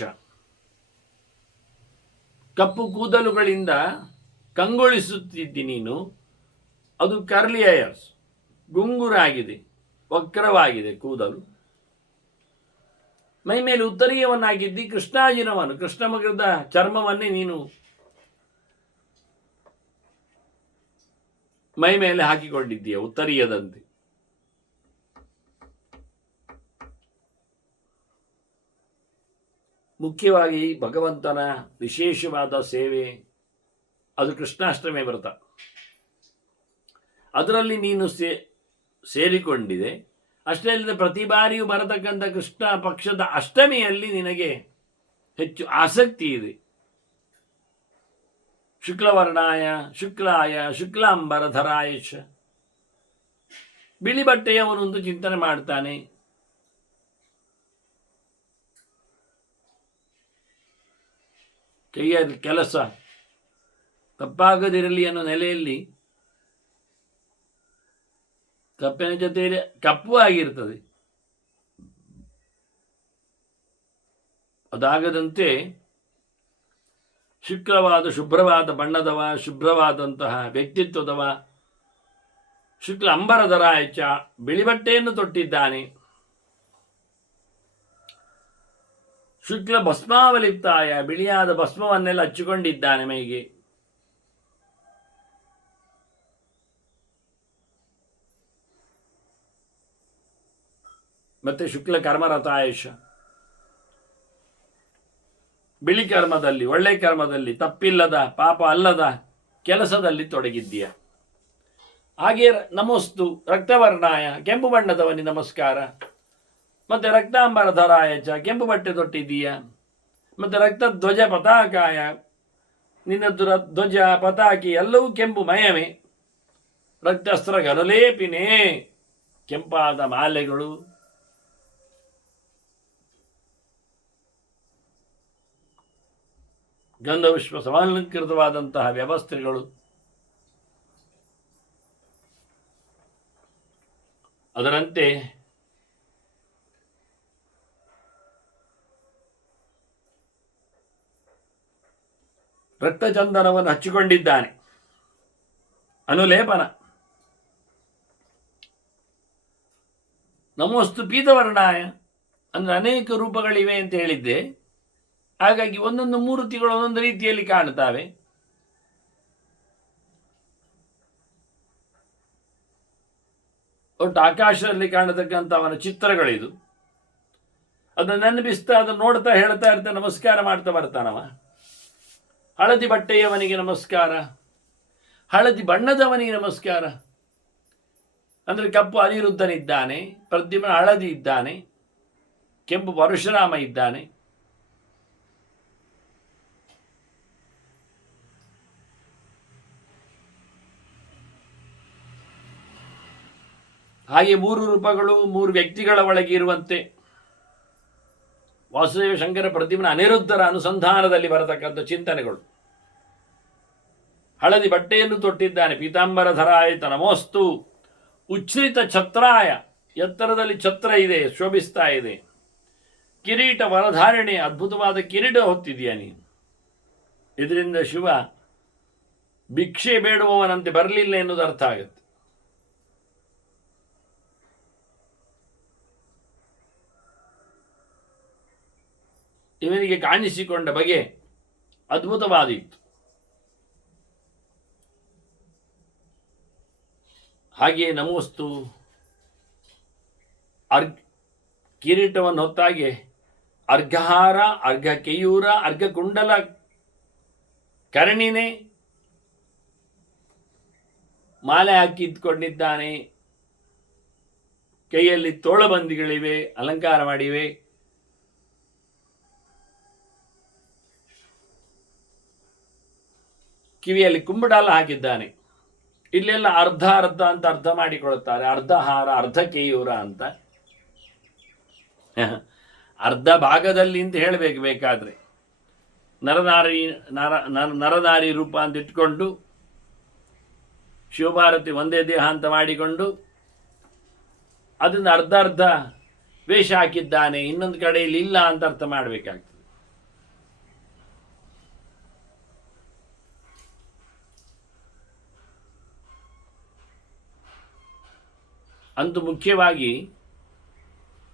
ಕಪ್ಪು ಕೂದಲುಗಳಿಂದ ಕಂಗೊಳಿಸುತ್ತಿದ್ದಿ ನೀನು. ಅದು ಕರ್ಲಿ ಹೇರ್ಸ್, ಗುಂಗುರಾಗಿದೆ, ವಕ್ರವಾಗಿದೆ ಕೂದಲು. ಮೈ ಮೇಲೆ ಉತ್ತರೀಯವನ್ನಾಗಿದ್ದಿ, ಕೃಷ್ಣಾಜಿನವನು, ಕೃಷ್ಣ ಮಗದ ಚರ್ಮವನ್ನೇ ನೀನು ಮೈ ಮೇಲೆ ಹಾಕಿಕೊಂಡಿದ್ದೀಯ ಉತ್ತರೀಯದಂತೆ. ಮುಖ್ಯವಾಗಿ ಭಗವಂತನ ವಿಶೇಷವಾದ ಸೇವೆ ಅದು ಕೃಷ್ಣಾಷ್ಟಮಿ ವ್ರತ. ಅದರಲ್ಲಿ ನೀನು ಸೇರಿಕೊಂಡಿದೆ. ಅಷ್ಟೇ ಅಲ್ಲದೆ ಪ್ರತಿ ಬಾರಿಯೂ ಬರತಕ್ಕಂಥ ಕೃಷ್ಣ ಪಕ್ಷದ ಅಷ್ಟಮಿಯಲ್ಲಿ ನಿನಗೆ ಹೆಚ್ಚು ಆಸಕ್ತಿ ಇದೆ. ಶುಕ್ಲವರ್ಣಾಯ ಶುಕ್ಲಾಯ ಶುಕ್ಲಾಂಬರಧರಾಯ ಚ. ಬಿಳಿ ಬಟ್ಟೆಯವನೊಂದು ಚಿಂತನೆ ಮಾಡ್ತಾನೆ. ಕೈಯ ಕೆಲಸ ತಪ್ಪಾಗದಿರಲಿ ಅನ್ನೋ ನೆಲೆಯಲ್ಲಿ ಕಪ್ಪಿನ ಜೊತೆಯಲ್ಲಿ ಕಪ್ಪು ಆಗಿರ್ತದೆ. ಅದಾಗದಂತೆ ಶುಕ್ಲವಾದ ಶುಭ್ರವಾದ ಬಣ್ಣದವ, ಶುಭ್ರವಾದಂತಹ ವ್ಯಕ್ತಿತ್ವದವ, ಶುಕ್ಲ ಅಂಬರಧರಾಯ ಚ, ಬಿಳಿ ಬಟ್ಟೆಯನ್ನು ತೊಟ್ಟಿದ್ದಾನೆ. ಶುಕ್ಲ ಭಸ್ಮಾವಲಿಪ್ತಾಯ, ಬಿಳಿಯಾದ ಭಸ್ಮವನ್ನೆಲ್ಲ ಹಚ್ಚಿಕೊಂಡಿದ್ದಾನೆ ಮೈಗೆ. ಮತ್ತೆ ಶುಕ್ಲ ಕರ್ಮರತಾಯಶ, ಬಿಳಿ ಕರ್ಮದಲ್ಲಿ, ಒಳ್ಳೆ ಕರ್ಮದಲ್ಲಿ, ತಪ್ಪಿಲ್ಲದ ಪಾಪ ಅಲ್ಲದ ಕೆಲಸದಲ್ಲಿ ತೊಡಗಿದ್ದೀಯ. ಹಾಗೆ ನಮೋಸ್ತು ರಕ್ತವರ್ಣಾಯ, ಕೆಂಪು ಬಣ್ಣದವನಿ ನಮಸ್ಕಾರ. ಮತ್ತೆ ರಕ್ತಾಂಬರಧರಾಯಚ, ಕೆಂಪು ಬಟ್ಟೆ ತೊಟ್ಟಿದ್ದೀಯ. ಮತ್ತೆ ರಕ್ತ ಧ್ವಜ ಪತಾಕಾಯ, ನಿನ್ನ ಧ್ವಜ ಪತಾಕಿ ಎಲ್ಲವೂ ಕೆಂಪು ಮಯವೇ. ರಕ್ತಸ್ತ್ರ ಗನುಲೇಪಿನೇ, ಕೆಂಪಾದ ಮಾಲೆಗಳು, ಗಂಧಪುಷ್ಪ ಸಮಾಲಂಕೃತವಾದಂತಹ ವ್ಯವಸ್ಥೆಗಳು. ಅದರಂತೆ ರಕ್ತಚಂದನವನ್ನು ಹಚ್ಚಿಕೊಂಡಿದ್ದಾನೆ. ಅನುಲೇಪನ. ನಮೋಸ್ತು ಪೀತವರ್ಣಾಯ ಅಂದರೆ ಅನೇಕ ರೂಪಗಳಿವೆ ಅಂತ ಹೇಳಿದ್ದೆ. ಹಾಗಾಗಿ ಒಂದೊಂದು ಮೂರ್ತಿಗಳು ಒಂದೊಂದು ರೀತಿಯಲ್ಲಿ ಕಾಣುತ್ತವೆ. ಒಟ್ಟು ಆಕಾಶದಲ್ಲಿ ಕಾಣತಕ್ಕಂಥ ಅವನ ಚಿತ್ರಗಳಿದು. ಅದನ್ನು ನೆನಪಿಸ್ತಾ ಅದನ್ನು ನೋಡ್ತಾ ಹೇಳ್ತಾ ಇರ್ತಾ ನಮಸ್ಕಾರ ಮಾಡ್ತಾ ಬರ್ತಾನವ. ಹಳದಿ ಬಟ್ಟೆಯವನಿಗೆ ನಮಸ್ಕಾರ, ಹಳದಿ ಬಣ್ಣದವನಿಗೆ ನಮಸ್ಕಾರ. ಅಂದರೆ ಕಪ್ಪು ಅನಿರುದ್ಧನಿದ್ದಾನೆ, ಪ್ರದ್ಯುಮ್ನ ಹಳದಿ ಇದ್ದಾನೆ, ಕೆಂಪು ಪರಶುರಾಮ ಇದ್ದಾನೆ. ಹಾಗೆ ಮೂರು ರೂಪಗಳು ಮೂರು ವ್ಯಕ್ತಿಗಳ ಒಳಗೆ ಇರುವಂತೆ ವಾಸುದೇವ ಶಂಕರ ಪ್ರದ್ಯುಮ್ನ ಅನಿರುದ್ಧರ ಅನುಸಂಧಾನದಲ್ಲಿ ಬರತಕ್ಕಂಥ ಚಿಂತನೆಗಳು. ಹಳದಿ ಬಟ್ಟೆಯನ್ನು ತೊಟ್ಟಿದ್ದಾನೆ. ಪೀತಾಂಬರಧರಾಯ ನಮೋಸ್ತು. ಉಚ್ಛ್ರಿತ ಛತ್ರಾಯ, ಎತ್ತರದಲ್ಲಿ ಛತ್ರ ಇದೆ, ಶೋಭಿಸ್ತಾ ಇದೆ. ಕಿರೀಟ ವರಧಾರಣೆ, ಅದ್ಭುತವಾದ ಕಿರೀಟ ಹೊತ್ತಿದೆಯಾ ನೀನು. ಇದರಿಂದ ಶಿವ ಭಿಕ್ಷೆ ಬೇಡುವವನಂತೆ ಬರಲಿಲ್ಲ ಎನ್ನುವುದು ಅರ್ಥ ಆಗುತ್ತೆ. ಇವನಿಗೆ ಕಾಣಿಸಿಕೊಂಡ ಬಗೆ ಅದ್ಭುತವಾದಿತ್ತು. ಹಾಗೆಯೇ ನಮೋಸ್ತು ಕಿರೀಟವನ್ನು ಹೊತ್ತಾಗೆ ಅರ್ಘಹಾರ, ಅರ್ಘ ಕೆಯೂರ, ಅರ್ಘ ಕುಂಡಲ, ಕರ್ಣಿನೇ ಮಾಲೆ ಹಾಕಿದ್ಕೊಂಡಿದ್ದಾನೆ. ಕೈಯಲ್ಲಿ ತೋಳಬಂದಿಗಳಿವೆ, ಅಲಂಕಾರ ಮಾಡಿವೆ. ಕಿವಿಯಲ್ಲಿ ಕುಂಬಡಾಲ ಹಾಕಿದ್ದಾನೆ. ಇಲ್ಲೆಲ್ಲ ಅರ್ಧ ಅರ್ಧ ಅಂತ ಅರ್ಥ ಮಾಡಿಕೊಳ್ಳುತ್ತಾರೆ. ಅರ್ಧ ಹಾರ, ಅರ್ಧ ಕೇಯೂರ ಅಂತ. ಅರ್ಧ ಭಾಗದಲ್ಲಿ ಅಂತ ಹೇಳಬೇಕು. ಬೇಕಾದ್ರೆ ನರನಾರಿ ರೂಪ ಅಂತ ಇಟ್ಕೊಂಡು ಶಿವಭಾರತಿ ಒಂದೇ ದೇಹ ಅಂತ ಮಾಡಿಕೊಂಡು ಅದನ್ನು ಅರ್ಧ ಅರ್ಧ ವೇಷ ಹಾಕಿದ್ದಾನೆ, ಇನ್ನೊಂದು ಕಡೆಯಲ್ಲಿ ಇಲ್ಲ ಅಂತ ಅರ್ಥ ಮಾಡಬೇಕಾಗ್ತದೆ. ಅಂತೂ ಮುಖ್ಯವಾಗಿ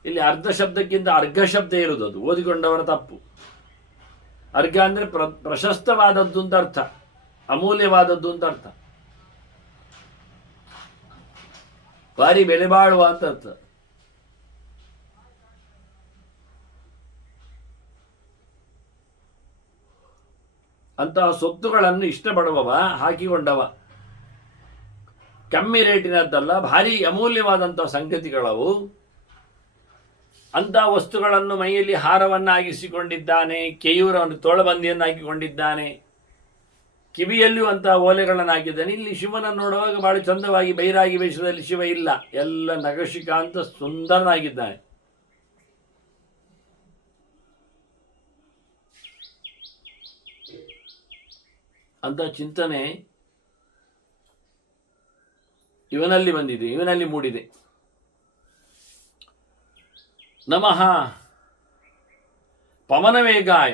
ಇಲ್ಲಿ ಅರ್ಧ ಶಬ್ದಕ್ಕಿಂತ ಅರ್ಘ ಶಬ್ದ ಇರುವುದು, ಅದು ಓದಿಕೊಂಡವರ ತಪ್ಪು. ಅರ್ಘ ಅಂದರೆ ಪ್ರಶಸ್ತವಾದದ್ದು ಅಂತ ಅರ್ಥ, ಅಮೂಲ್ಯವಾದದ್ದು ಅಂತ ಅರ್ಥ, ಭಾರಿ ಬೆಲೆ ಬಾಳುವ ಅಂತ ಅರ್ಥ. ಅಂತಹ ಸೊತ್ತುಗಳನ್ನು ಇಷ್ಟಪಡುವವ, ಹಾಕಿಕೊಂಡವ. ಕಮ್ಮಿ ರೇಟಿನದ್ದಲ್ಲ, ಭಾರಿ ಅಮೂಲ್ಯವಾದಂತಹ ಸಂಗತಿಗಳವು. ಅಂತಹ ವಸ್ತುಗಳನ್ನು ಮೈಯಲ್ಲಿ ಹಾರವನ್ನಾಗಿಸಿಕೊಂಡಿದ್ದಾನೆ, ಕೇಯೂರವನ್ನು ತೋಳಬಂದಿಯನ್ನು ಹಾಕಿಕೊಂಡಿದ್ದಾನೆ, ಕಿವಿಯಲ್ಲಿಯೂ ಅಂತಹ ಓಲೆಗಳನ್ನು ಹಾಕಿದ್ದಾನೆ. ಇಲ್ಲಿ ಶಿವನನ್ನು ನೋಡುವಾಗ ಬಹಳ ಚಂದವಾಗಿ ಬೈರಾಗಿ ವೇಷದಲ್ಲಿ ಶಿವ ಇಲ್ಲ, ಎಲ್ಲ ನಗಶಿಕಾಂತ ಸುಂದರನಾಗಿದ್ದಾನೆ. ಅಂತ ಚಿಂತನೆ ಇವನಲ್ಲಿ ಬಂದಿದೆ, ಇವನಲ್ಲಿ ಮೂಡಿದೆ. ನಮಃ ಪವನ ವೇಗಾಯ,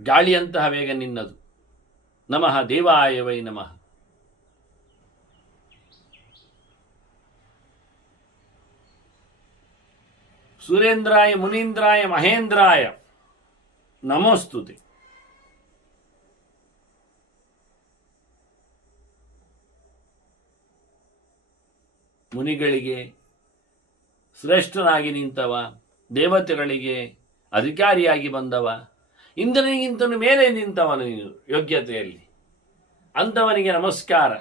ಗಾಳಿಯಂತಹ ವೇಗ ನಿನ್ನದು. ನಮಃ ದೇವಾಯ ವೈ ನಮಃ. ಸುರೇಂದ್ರಾಯ ಮುನೀಂದ್ರಾಯ ಮಹೇಂದ್ರಾಯ ನಮೋಸ್ತುತೆ. ಮುನಿಗಳಿಗೆ ಶ್ರೇಷ್ಠನಾಗಿ ನಿಂತವ, ದೇವತೆಗಳಿಗೆ ಅಧಿಕಾರಿಯಾಗಿ ಬಂದವ, ಇಂದ್ರನಿಗಿಂತನೂ ಮೇಲೆ ನಿಂತವನು ಯೋಗ್ಯತೆಯಲ್ಲಿ, ಅಂಥವನಿಗೆ ನಮಸ್ಕಾರ.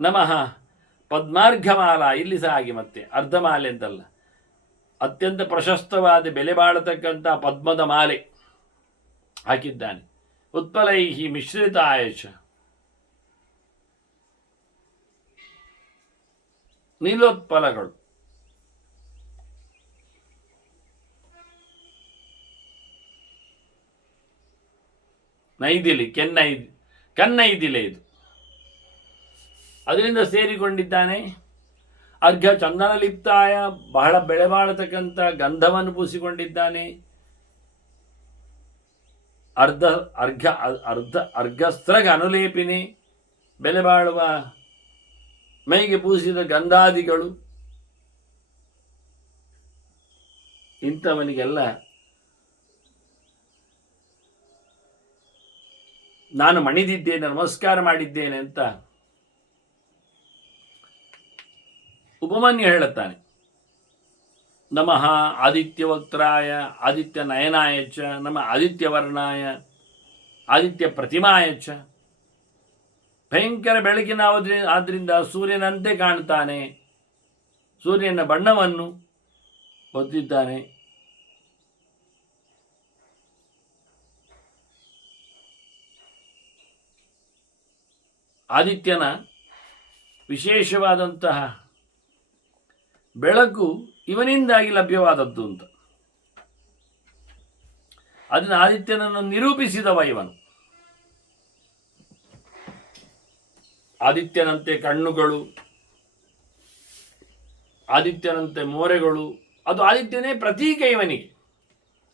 ನಮಃ ಪದ್ಮಾರ್ಘಮಾಲ, ಇಲ್ಲಿ ಸಹ ಹಾಗೆ ಮತ್ತೆ ಅರ್ಧಮಾಲೆ ಅಂತಲ್ಲ, ಅತ್ಯಂತ ಪ್ರಶಸ್ತವಾದ ಬೆಲೆ ಬಾಳತಕ್ಕಂಥ ಪದ್ಮದ ಮಾಲೆ ಹಾಕಿದ್ದಾನೆ. ಉತ್ಪಲೈಹಿ ಮಿಶ್ರಿತಾಯಚ, ನೀಲೋತ್ಪಲಗಳು, ನೈದಿಲಿ ಕನ್ನೈದಿಲೆ ಇದು, ಅದರಿಂದ ಸೇರಿಕೊಂಡಿದ್ದಾನೆ. ಅರ್ಘ ಚಂದನ ಲಿಪ್ತಾಯ, ಬಹಳ ಬೆಳೆ ಬಾಳತಕ್ಕಂಥ ಗಂಧವನ್ನು ಪೂಸಿಕೊಂಡಿದ್ದಾನೆ. ಅರ್ಘಸ್ತ್ರಗ ಅನುಲೇಪಿನಿ, ಬೆಲೆ ಬಾಳುವ ಮೈಗೆ ಪೂಸಿದ ಗಂಧಾದಿಗಳು. ಇಂಥವನಿಗೆಲ್ಲ ನಾನು ಮಣಿದಿದ್ದೇನೆ, ನಮಸ್ಕಾರ ಮಾಡಿದ್ದೇನೆ ಅಂತ ಉಪಮನ್ಯು ಹೇಳುತ್ತಾನೆ. ನಮಃ ಆದಿತ್ಯವಕ್ತ್ರಾಯ ಆದಿತ್ಯ ನಯನಾಯಚ, ನಮ ಆದಿತ್ಯವರ್ಣಾಯ ಆದಿತ್ಯ ಪ್ರತಿಮಾಯಚ. ಭಯಂಕರ ಬೆಳಕಿನ ಆದ್ರಿಂದ ಸೂರ್ಯನಂತೆ ಕಾಣ್ತಾನೆ, ಸೂರ್ಯನ ಬಣ್ಣವನ್ನು ಹೊತ್ತಿದ್ದಾನೆ. ಆದಿತ್ಯನ ವಿಶೇಷವಾದಂತಹ ಬೆಳಕು ಇವನಿಂದಾಗಿ ಲಭ್ಯವಾದದ್ದು ಅಂತ, ಅದನ್ನು ಆದಿತ್ಯನನ್ನು ನಿರೂಪಿಸಿದವ ಇವನು. ಆದಿತ್ಯನಂತೆ ಕಣ್ಣುಗಳು, ಆದಿತ್ಯನಂತೆ ಮೋರೆಗಳು, ಅದು ಆದಿತ್ಯನೇ ಪ್ರತೀಕ ಇವನಿಗೆ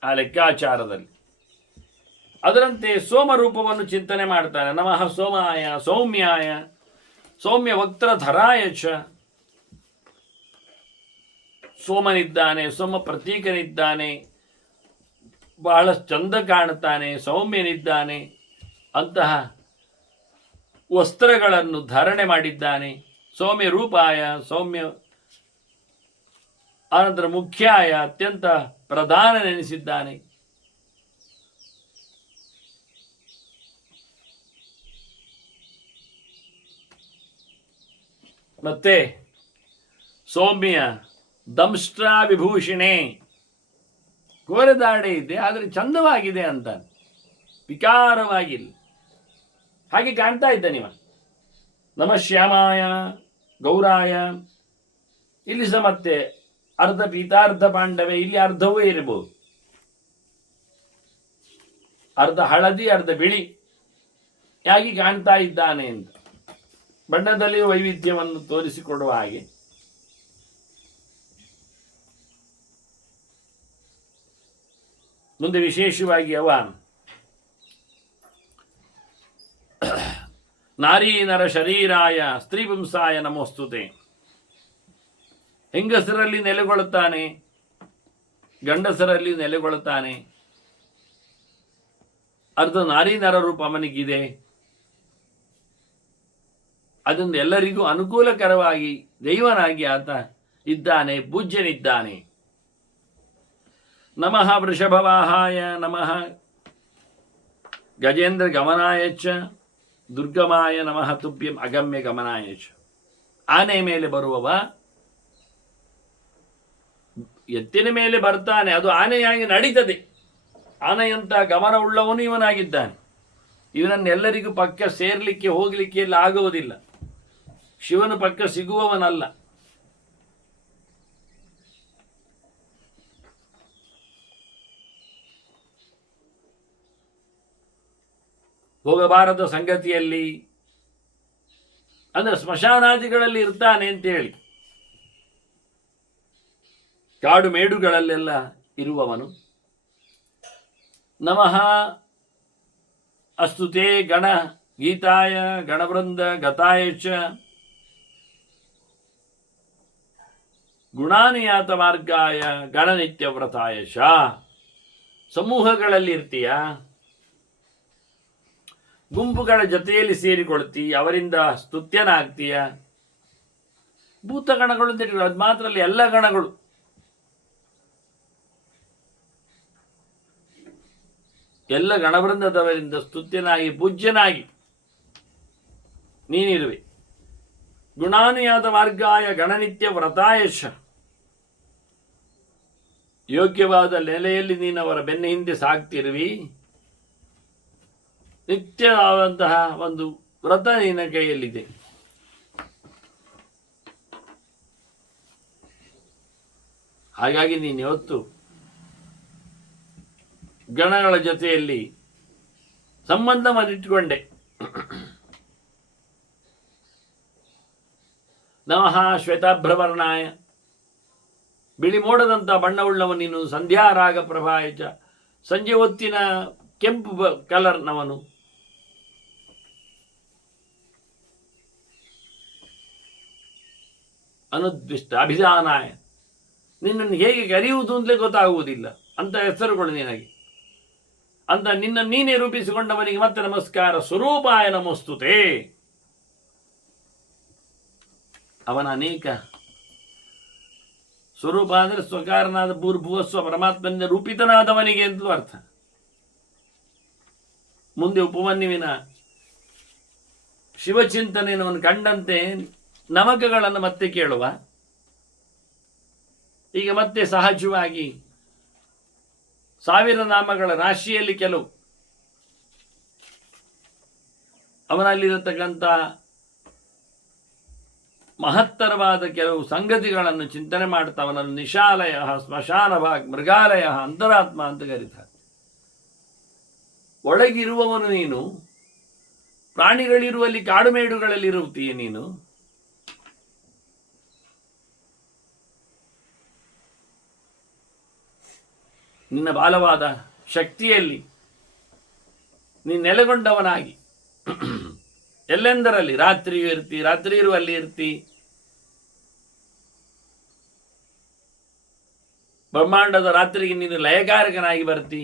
ಆ ಲೆಕ್ಕಾಚಾರದಲ್ಲಿ. ಅದರಂತೆ ಸೋಮರೂಪವನ್ನು ಚಿಂತನೆ ಮಾಡ್ತಾನೆ. ನಮಃ ಸೋಮಾಯ ಸೌಮ್ಯಾಯ ಸೌಮ್ಯ ವಕ್ತ್ರಧರಾಯ ಚ. ಸೋಮನಿದ್ದಾನೆ, ಸೋಮ ಪ್ರತೀಕನಿದ್ದಾನೆ, ಬಹಳ ಚಂದ ಕಾಣುತ್ತಾನೆ, ಸೌಮ್ಯನಿದ್ದಾನೆ, ಅಂತಹ ವಸ್ತ್ರಗಳನ್ನು ಧಾರಣೆ ಮಾಡಿದ್ದಾನೆ. ಸೌಮ್ಯ ರೂಪಾಯ ಸೌಮ್ಯ, ಆನಂತರ ಮುಖ್ಯಾಯ ಅತ್ಯಂತ ಪ್ರಧಾನನೆನಿಸಿದ್ದಾನೆ. ಮತ್ತೆ ಸೌಮ್ಯ ದಂಷ್ಟ್ರಾ ವಿಭೂಷಣೆ, ಕೋರೆದಾಡೆ ಇದೆ ಆದರೆ ಚಂದವಾಗಿದೆ ಅಂತ, ವಿಕಾರವಾಗಿಲ್ಲ, ಹಾಗೆ ಕಾಣ್ತಾ ಇದ್ದಾನಿವ. ನಮಃ ಶ್ಯಾಮಾಯ ಗೌರಾಯ, ಇಲ್ಲಿ ಸಹ ಮತ್ತೆ ಅರ್ಧ ಪೀತಾರ್ಧ ಪಾಂಡವೆ, ಇಲ್ಲಿ ಅರ್ಧವೂ ಇರಬಹುದು, ಅರ್ಧ ಹಳದಿ ಅರ್ಧ ಬಿಳಿ ಯಾಗಿ ಕಾಣ್ತಾ ಇದ್ದಾನೆ ಅಂತ ಬಣ್ಣದಲ್ಲಿ ವೈವಿಧ್ಯವನ್ನು ತೋರಿಸಿಕೊಡುವ ಹಾಗೆ. ಮುಂದೆ ವಿಶೇಷವಾಗಿ ಅವ ನಾರೀ ನರ ಶರೀರಾಯ ಸ್ತ್ರೀಪುಂಸಾಯ ನಮೋಸ್ತುತೆ. ಹೆಂಗಸರಲ್ಲಿ ನೆಲೆಗೊಳ್ಳುತ್ತಾನೆ, ಗಂಡಸರಲ್ಲಿ ನೆಲೆಗೊಳ್ಳುತ್ತಾನೆ. ಅರ್ಧ ನಾರೀ ನರ ರೂಪ ಅವನಿಗಿದೆ. ಅದೊಂದು ಎಲ್ಲರಿಗೂ ಅನುಕೂಲಕರವಾಗಿ ದೈವನಾಗಿ ಆತ ಇದ್ದಾನೆ, ಪೂಜ್ಯನಿದ್ದಾನೆ. ನಮಃ ವೃಷಭವಾಹಾಯ ನಮಃ ಗಜೇಂದ್ರ ಗಮನಾಯ ಚ ದುರ್ಗಮಾಯ ನಮಃ ತುಭ್ಯಂ ಅಗಮ್ಯ ಗಮನಾಯ ಚ. ಆನೆ ಮೇಲೆ ಬರುವವ ಎತ್ತಿನ ಮೇಲೆ ಬರ್ತಾನೆ, ಅದು ಆನೆಯಾಗಿ ನಡೀತದೆ. ಆನೆಯಂತ ಗಮನವುಳ್ಳವನು ಇವನಾಗಿದ್ದಾನೆ. ಇವನನ್ನೆಲ್ಲರಿಗೂ ಪಕ್ಕ ಸೇರ್ಲಿಕ್ಕೆ ಹೋಗಲಿಕ್ಕೆ ಎಲ್ಲ ಆಗುವುದಿಲ್ಲ. ಶಿವನು ಪಕ್ಕ ಸಿಗುವವನಲ್ಲ. ಹೋಗಬಾರದ ಸಂಗತಿಯಲ್ಲಿ ಅಂದ್ರೆ ಸ್ಮಶಾನಾದಿಗಳಲ್ಲಿ ಇರ್ತಾನೆ ಅಂತೇಳಿ, ಕಾಡು ಮೇಡುಗಳಲ್ಲೆಲ್ಲ ಇರುವವನು. ನಮಃ ಅಸ್ತುತೆ ಗಣ ಗೀತಾಯ ಗಣವೃಂದ ಗತಾಯ ಚ. ಗುಣಾನುಯಾತ ಮಾರ್ಗಾಯ ಗಣನಿತ್ಯ ವ್ರತಾಯ ಶ. ಸಮೂಹಗಳಲ್ಲಿ ಇರ್ತೀಯ, ಗುಂಪುಗಳ ಜೊತೆಯಲ್ಲಿ ಸೇರಿಕೊಳ್ತಿ, ಅವರಿಂದ ಸ್ತುತ್ಯನಾಗ್ತೀಯ. ಭೂತಗಣಗಳು ಅಂತ ಇಟ್ಕೊಳ್ಳಿ, ಅದು ಮಾತ್ರ ಅಲ್ಲ, ಎಲ್ಲ ಗಣಗಳು ಎಲ್ಲ ಗಣವೃಂದದವರಿಂದ ಸ್ತುತ್ಯನಾಗಿ ಪೂಜ್ಯನಾಗಿ ನೀನಿರುವೆ. ಗುಣಾನುಯಾತ ಮಾರ್ಗಾಯ ಗಣನಿತ್ಯ ವ್ರತಾಯಶ. ಯೋಗ್ಯವಾದ ನೆಲೆಯಲ್ಲಿ ನೀನು ಅವರ ಬೆನ್ನ ಹಿಂದೆ ಸಾಗ್ತಿರುವಿ. ನಿತ್ಯವಾದಂತಹ ಒಂದು ವ್ರತ ನಿನ್ನ ಕೈಯಲ್ಲಿದೆ. ಹಾಗಾಗಿ ನೀನು ಯಾವತ್ತು ಗಣಗಳ ಜೊತೆಯಲ್ಲಿ ಸಂಬಂಧವನ್ನಿಟ್ಟುಕೊಂಡೆ. ನಮಃ ಶ್ವೇತಾಭ್ರವರ್ಣಾಯ. ಬಿಳಿ ಮೋಡದಂಥ ಬಣ್ಣವುಳ್ಳವ ನೀನು. ಸಂಧ್ಯಾರಾಗ ಪ್ರಭಾಯಚ. ಸಂಜೆ ಹೊತ್ತಿನ ಕೆಂಪು ಕಲರ್ನವನು. ಅನುದ್ವಿಷ್ಟ ಅಭಿಧಾನಾಯ. ನಿನ್ನನ್ನು ಹೇಗೆ ಕರೆಯುವುದು ಅಂತಲೇ ಗೊತ್ತಾಗುವುದಿಲ್ಲ ಅಂತ ಹೆಸರುಗಳು ನಿನಗೆ. ಅಂತ ನಿನ್ನ ನೀನೇ ರೂಪಿಸಿಕೊಂಡವನಿಗೆ ಮತ್ತೆ ನಮಸ್ಕಾರ. ಸ್ವರೂಪಾಯ ನಮೋಸ್ತುತೆ. ಅವನ ಅನೇಕ ಸ್ವರೂಪ ಅಂದರೆ ಸ್ವಕಾರನಾದ ಭೂರ್ಭುವಸ್ವ ಪರಮಾತ್ಮನಿಂದ ರೂಪಿತನಾದವನಿಗೆ ಅಂತಲೂ ಅರ್ಥ. ಮುಂದೆ ಉಪಮನ್ಯುವಿನ ಶಿವಚಿಂತನೆಯನ್ನು ಕಂಡಂತೆ ನಮಕಗಳನ್ನು ಮತ್ತೆ ಕೇಳುವ. ಈಗ ಮತ್ತೆ ಸಹಜವಾಗಿ 1000 ನಾಮಗಳ ರಾಶಿಯಲ್ಲಿ ಕೆಲವು ಅವನಲ್ಲಿರತಕ್ಕಂಥ ಮಹತ್ತರವಾದ ಕೆಲವು ಸಂಗತಿಗಳನ್ನು ಚಿಂತನೆ ಮಾಡ್ತಾ ಅವನನ್ನು ನಿಶಾಲಯ, ಸ್ಮಶಾನ ಭಾಗ, ಮೃಗಾಲಯ, ಅಂತರಾತ್ಮ ಅಂತ ಕರೀತಾರೆ. ಒಳಗಿರುವವನು ನೀನು. ಪ್ರಾಣಿಗಳಿರುವಲ್ಲಿ ಕಾಡುಮೇಡುಗಳಲ್ಲಿ ಇರುತ್ತೀಯ ನೀನು. ನಿನ್ನ ಬಾಲವಾದ ಶಕ್ತಿಯಲ್ಲಿ ನೀನು ನೆಲೆಗೊಂಡವನಾಗಿ ಎಲ್ಲೆಂದರಲ್ಲಿ ರಾತ್ರಿಯೂ ಇರ್ತಿ, ರಾತ್ರಿ ಇರುವಲ್ಲಿ ಇರ್ತಿ. ಬ್ರಹ್ಮಾಂಡದ ರಾತ್ರಿಗೆ ನೀನು ಲಯಕಾರಕನಾಗಿ ಬರ್ತಿ.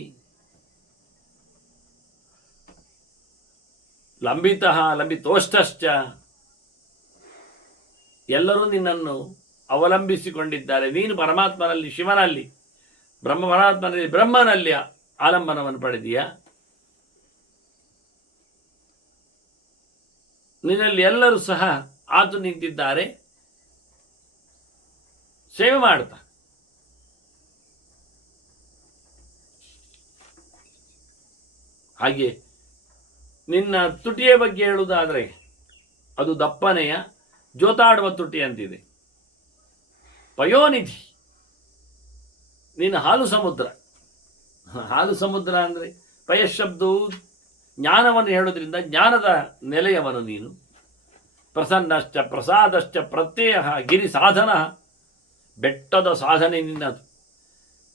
ಲಂಬಿತೋಷ್ಟಶ್ಚ. ಎಲ್ಲರೂ ನಿನ್ನನ್ನು ಅವಲಂಬಿಸಿಕೊಂಡಿದ್ದಾರೆ. ನೀನು ಪರಮಾತ್ಮನಲ್ಲಿ, ಶಿವನಲ್ಲಿ, ಪರಮಾತ್ಮನಲ್ಲಿ, ಬ್ರಹ್ಮನಲ್ಲಿ ಆಲಂಬನವನ್ನು ಪಡೆದೀಯ. ನಿನ್ನಲ್ಲಿ ಎಲ್ಲರೂ ಸಹ ಆತು ನಿಂತಿದ್ದಾರೆ, ಸೇವೆ ಮಾಡ್ತಾ. ಹಾಗೆ ನಿನ್ನ ತುಟಿಯ ಬಗ್ಗೆ ಹೇಳುವುದಾದರೆ ಅದು ದಪ್ಪನೆಯ ಜೋತಾಡುವ ತುಟಿ ಅಂತಿದೆ. ಪಯೋನಿಧಿ. ನೀನು ಹಾಲು ಸಮುದ್ರ. ಹಾಲು ಸಮುದ್ರ ಅಂದರೆ ಪಯಶಬ್ದವು ಜ್ಞಾನವನ್ನು ಹೇಳೋದ್ರಿಂದ ಜ್ಞಾನದ ನೆಲೆಯವನು ನೀನು. ಪ್ರಸನ್ನಶ್ಚ ಪ್ರಸಾದಶ್ಚ ಪ್ರತ್ಯಯ ಗಿರಿ ಸಾಧನ. ಬೆಟ್ಟದ ಸಾಧನೆ ನಿನ್ನದು.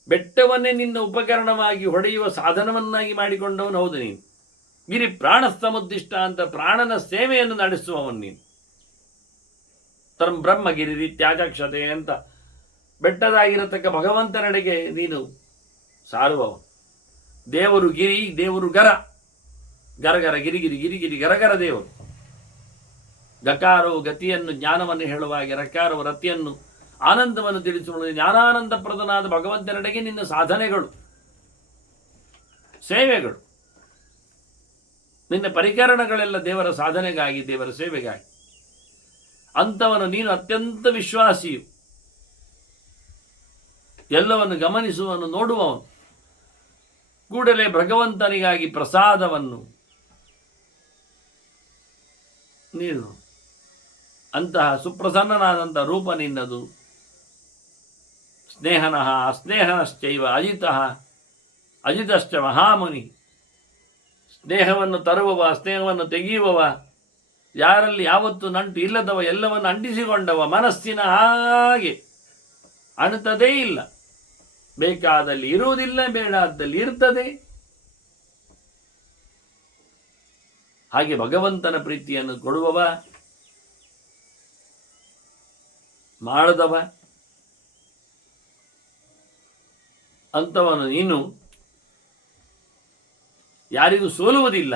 ಬೆಟ್ಟವನ್ನೇ ನಿನ್ನ ಉಪಕರಣವಾಗಿ ಹೊಡೆಯುವ ಸಾಧನವನ್ನಾಗಿ ಮಾಡಿಕೊಂಡವನು ಹೌದು ನೀನು. ಗಿರಿ ಪ್ರಾಣಸ್ತಮುದ್ದಿಷ್ಟ ಅಂತ ಪ್ರಾಣನ ಸೇವೆಯನ್ನು ನಡೆಸುವವನು ನೀನು. ತರ್ಮ ಬ್ರಹ್ಮಗಿರಿ ರೀತ್ಯಾಚಕ್ಷತೆ ಅಂತ ಬೆಟ್ಟದಾಗಿರತಕ್ಕ ಭಗವಂತನೆಡೆಗೆ ನೀನು ಸಾರುವವನು. ದೇವರು ಗಿರಿ, ದೇವರು ಗರ. ಗರಗರ ಗಿರಿಗಿರಿ, ಗಿರಿಗಿರಿ ಗರಗರ ದೇವರು. ಗಕಾರವು ಗತಿಯನ್ನು ಜ್ಞಾನವನ್ನು ಹೇಳುವಾಗೆ, ರಕಾರವು ರತಿಯನ್ನು ಆನಂದವನ್ನು ತಿಳಿಸುವ ಜ್ಞಾನಾನಂದ ಪ್ರದನಾದ ಭಗವಂತನೆಡೆಗೆ ನಿನ್ನ ಸಾಧನೆಗಳು, ಸೇವೆಗಳು, ನಿನ್ನ ಪರಿಕರಣಗಳೆಲ್ಲ ದೇವರ ಸಾಧನೆಗಾಗಿ, ದೇವರ ಸೇವೆಗಾಗಿ. ಅಂಥವನು ನೀನು ಅತ್ಯಂತ ವಿಶ್ವಾಸಿಯು. ಎಲ್ಲವನ್ನು ಗಮನಿಸುವನು, ನೋಡುವವನು. ಕೂಡಲೇ ಭಗವಂತನಿಗಾಗಿ ಪ್ರಸಾದವನ್ನು ನೀನು. ಅಂತಹ ಸುಪ್ರಸನ್ನನಾದಂಥ ರೂಪ ನಿನ್ನದು. ಸ್ನೇಹನಃ ಅಸ್ನೇಹನಶ್ಚೈವ ಅಜಿತಃ ಅಜಿತಶ್ಚ ಮಹಾಮುನಿ. ಸ್ನೇಹವನ್ನು ತರುವವ, ಸ್ನೇಹವನ್ನು ತೆಗೆಯುವವ, ಯಾರಲ್ಲಿ ಯಾವತ್ತು ನಂಟು ಇಲ್ಲದವ, ಎಲ್ಲವನ್ನು ಅಂಟಿಸಿಕೊಂಡವ, ಮನಸ್ಸಿನ ಹಾಗೆ ಅಣುತ್ತದೇ ಇಲ್ಲ. ಬೇಕಾದಲ್ಲಿ ಇರುವುದಿಲ್ಲ, ಬೇಡಾದಲ್ಲಿ ಇರ್ತದೆ. ಹಾಗೆ ಭಗವಂತನ ಪ್ರೀತಿಯನ್ನು ಕೊಡುವವ, ಮಾಡದವ, ಅಂಥವನು ನೀನು ಯಾರಿಗೂ ಸೋಲುವುದಿಲ್ಲ.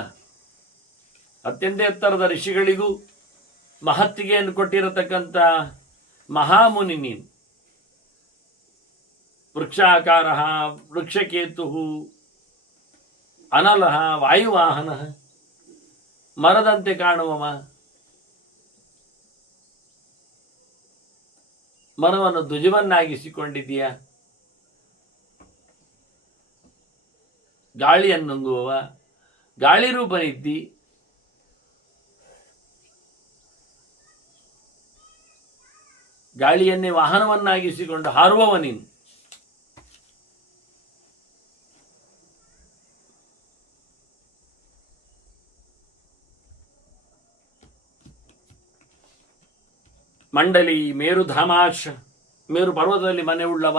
ಅತ್ಯಂತ ಎತ್ತರದ ಋಷಿಗಳಿಗೂ ಮಹತ್ತಿಗೆಯನ್ನು ಕೊಟ್ಟಿರತಕ್ಕಂಥ ಮಹಾಮುನಿ ನೀನು. ವೃಕ್ಷಾಕಾರ, ವೃಕ್ಷಕೇತು, ಅನಲಹ, ವಾಯುವಾಹನ, ಮರದಂತೆ ಕಾಣುವವ, ಮರವನ್ನು ಧ್ವಜವನ್ನಾಗಿಸಿಕೊಂಡಿದ್ದೀಯ, ಗಾಳಿಯನ್ನುಂಗುವವ, ಗಾಳಿ ರೂಪನಿದ್ದಿ, ಗಾಳಿಯನ್ನೇ ವಾಹನವನ್ನಾಗಿಸಿಕೊಂಡು ಹಾರುವವ ನೀನು. ಮಂಡಲಿ ಮೇರುಧಾಮಾಶ, ಮೇರು ಪರ್ವತದಲ್ಲಿ ಮನೆ ಉಳ್ಳವ,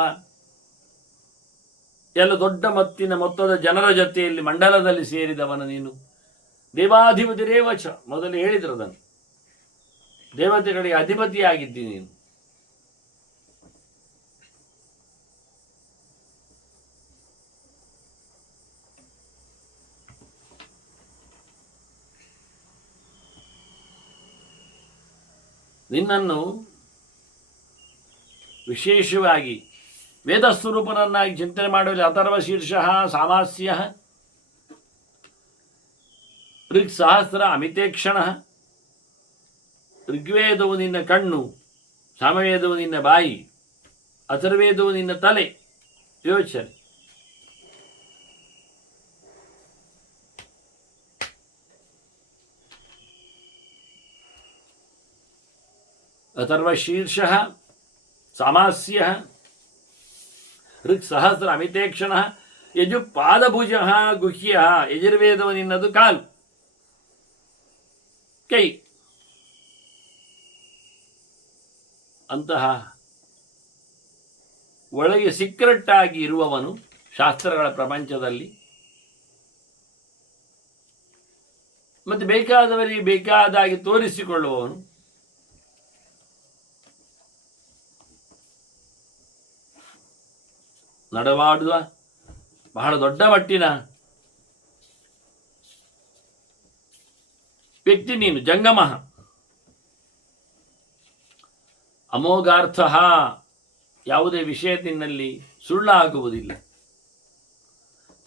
ಎಲ್ಲ ದೊಡ್ಡ ಮೊತ್ತದ ಜನರ ಜೊತೆಯಲ್ಲಿ ಮಂಡಲದಲ್ಲಿ ಸೇರಿದವನ ನೀನು. ದೇವಾಧಿಪತಿರೇವಚ, ಮೊದಲು ಹೇಳಿದ್ರದನ್ನು, ದೇವತೆಗಳಿಗೆ ಅಧಿಪತಿಯಾಗಿದ್ದಿ ನೀನು. ನಿನ್ನನ್ನು ವಿಶೇಷವಾಗಿ ವೇದಸ್ವರೂಪನನ್ನಾಗಿ ಚಿಂತನೆ ಮಾಡುವಲ್ಲಿ ಅಥರ್ವ ಶೀರ್ಷಃ ಸಾಮಾಸ್ಯ, ಋಗ್ ಸಹಸ್ರ ಅಮಿತೇಕ್ಷಣ. ಋಗ್ವೇದವು ನಿನ್ನ ಕಣ್ಣು, ಸಾಮವೇದವು ನಿನ್ನ ಬಾಯಿ, ಅಥರ್ವೇದವು ನಿನ್ನ ತಲೆ. ಯೋಚನೆ. ಅಥರ್ವ ಶೀರ್ಷಃ ಸಾಮಾಸ್ಯ, ಋಕ್ ಸಹಸ್ರ ಅಮಿತೇಕ್ಷಣ, ಯಜು ಪಾದಭುಜ ಗುಹ್ಯ. ಯಜುರ್ವೇದವು ನಿನ್ನದು ಕಾಲು, ಕೈ. ಅಂತಹ ಒಳಗೆ ಸೀಕ್ರೆಟ್ ಇರುವವನು ಶಾಸ್ತ್ರಗಳ ಪ್ರಪಂಚದಲ್ಲಿ. ಮತ್ತು ಬೇಕಾದವರಿಗೆ ಬೇಕಾದಾಗಿ ತೋರಿಸಿಕೊಳ್ಳುವವನು. ನಡೆವಾಡುವ ಬಹಳ ದೊಡ್ಡ ಮಟ್ಟಿನ ವ್ಯಕ್ತಿ ನೀನು. ಜಂಗಮ ಅಮೋಘಾರ್ಥ, ಯಾವುದೇ ವಿಷಯ ನಿನ್ನಲ್ಲಿ ಸುಳ್ಳಾಗುವುದಿಲ್ಲ.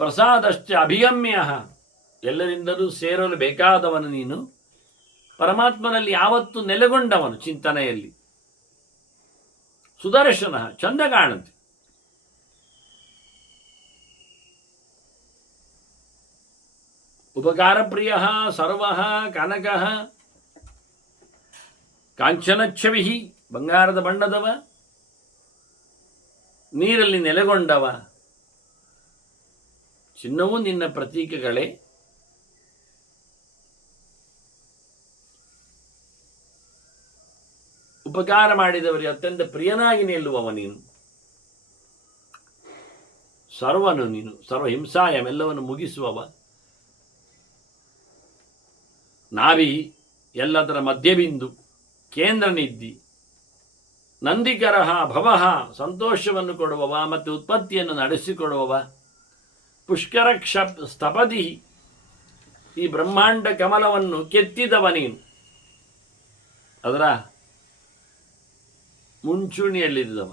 ಪ್ರಸಾದಶ್ಚ ಅಭಿಗಮ್ಯ, ಎಲ್ಲರಿಂದಲೂ ಸೇರಲು ಬೇಕಾದವನು ನೀನು. ಪರಮಾತ್ಮನಲ್ಲಿ ಯಾವತ್ತು ನೆಲೆಗೊಂಡವನು ಚಿಂತನೆಯಲ್ಲಿ. ಸುದರ್ಶನ, ಚಂದ ಕಾಣುತ್ತೆ. ಉಪಕಾರ ಪ್ರಿಯ ಸರ್ವ ಕನಕ ಕಾಂಚನಚ್ಛವಿ, ಬಂಗಾರದ ಬಣ್ಣದವ, ನೀರಲ್ಲಿ ನೆಲೆಗೊಂಡವ. ಚಿನ್ನವೂ ನಿನ್ನ ಪ್ರತೀಕಗಳೇ. ಉಪಕಾರ ಮಾಡಿದವರಿಗೆ ಅತ್ಯಂತ ಪ್ರಿಯನಾಗಿ ನಿಲ್ಲುವವ ನೀನು. ಸರ್ವನು ನೀನು, ಸರ್ವ ಹಿಂಸಾಯಮೆಲ್ಲವನ್ನು ಮುಗಿಸುವವ. ನಾಭಿ, ಎಲ್ಲದರ ಮಧ್ಯಬಿಂದು, ಕೇಂದ್ರನಿದ್ದಿ. ನಂದಿಕರಹ ಭವಃ, ಸಂತೋಷವನ್ನು ಕೊಡುವವ ಮತ್ತು ಉತ್ಪತ್ತಿಯನ್ನು ನಡೆಸಿಕೊಡುವವ. ಪುಷ್ಕರಕ್ಷ ಸ್ಥಪದಿ, ಈ ಬ್ರಹ್ಮಾಂಡ ಕಮಲವನ್ನು ಕೆತ್ತಿದವ ನೀನು. ಅದರ ಮುಂಚೂಣಿಯಲ್ಲಿದ್ದವ.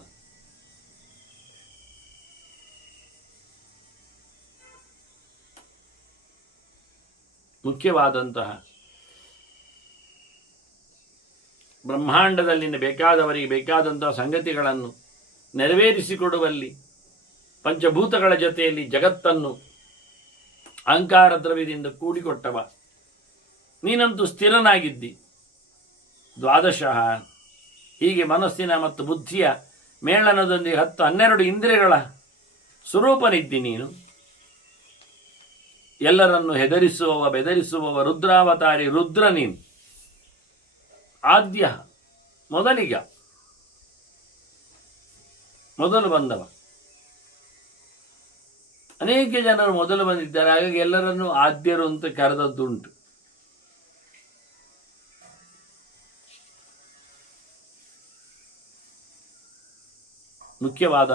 ಮುಖ್ಯವಾದಂತಹ ಬ್ರಹ್ಮಾಂಡದಲ್ಲಿನ ಬೇಕಾದವರಿಗೆ ಬೇಕಾದಂತಹ ಸಂಗತಿಗಳನ್ನು ನೆರವೇರಿಸಿಕೊಡುವಲ್ಲಿ ಪಂಚಭೂತಗಳ ಜೊತೆಯಲ್ಲಿ ಜಗತ್ತನ್ನು ಅಹಂಕಾರ ದ್ರವ್ಯದಿಂದ ಕೂಡಿಕೊಟ್ಟವ. ನೀನಂತೂ ಸ್ಥಿರನಾಗಿದ್ದಿ. ದ್ವಾದಶಃ, ಹೀಗೆ ಮನಸ್ಸಿನ ಮತ್ತು ಬುದ್ಧಿಯ ಮೇಳನದೊಂದಿಗೆ 10-12 ಇಂದ್ರಿಯಗಳ ಸ್ವರೂಪನಿದ್ದಿ ನೀನು. ಎಲ್ಲರನ್ನು ಹೆದರಿಸುವವ, ಬೆದರಿಸುವವ, ರುದ್ರಾವತಾರಿ ರುದ್ರ ನೀನು. ಆದ್ಯ, ಮೊದಲಿಗ, ಮೊದಲು ಬಂದವ. ಅನೇಕ ಜನರು ಮೊದಲು ಬಂದಿದ್ದಾರೆ, ಹಾಗಾಗಿ ಎಲ್ಲರನ್ನು ಆದ್ಯರು ಅಂತ ಕರೆದದ್ದುಂಟು. ಮುಖ್ಯವಾದ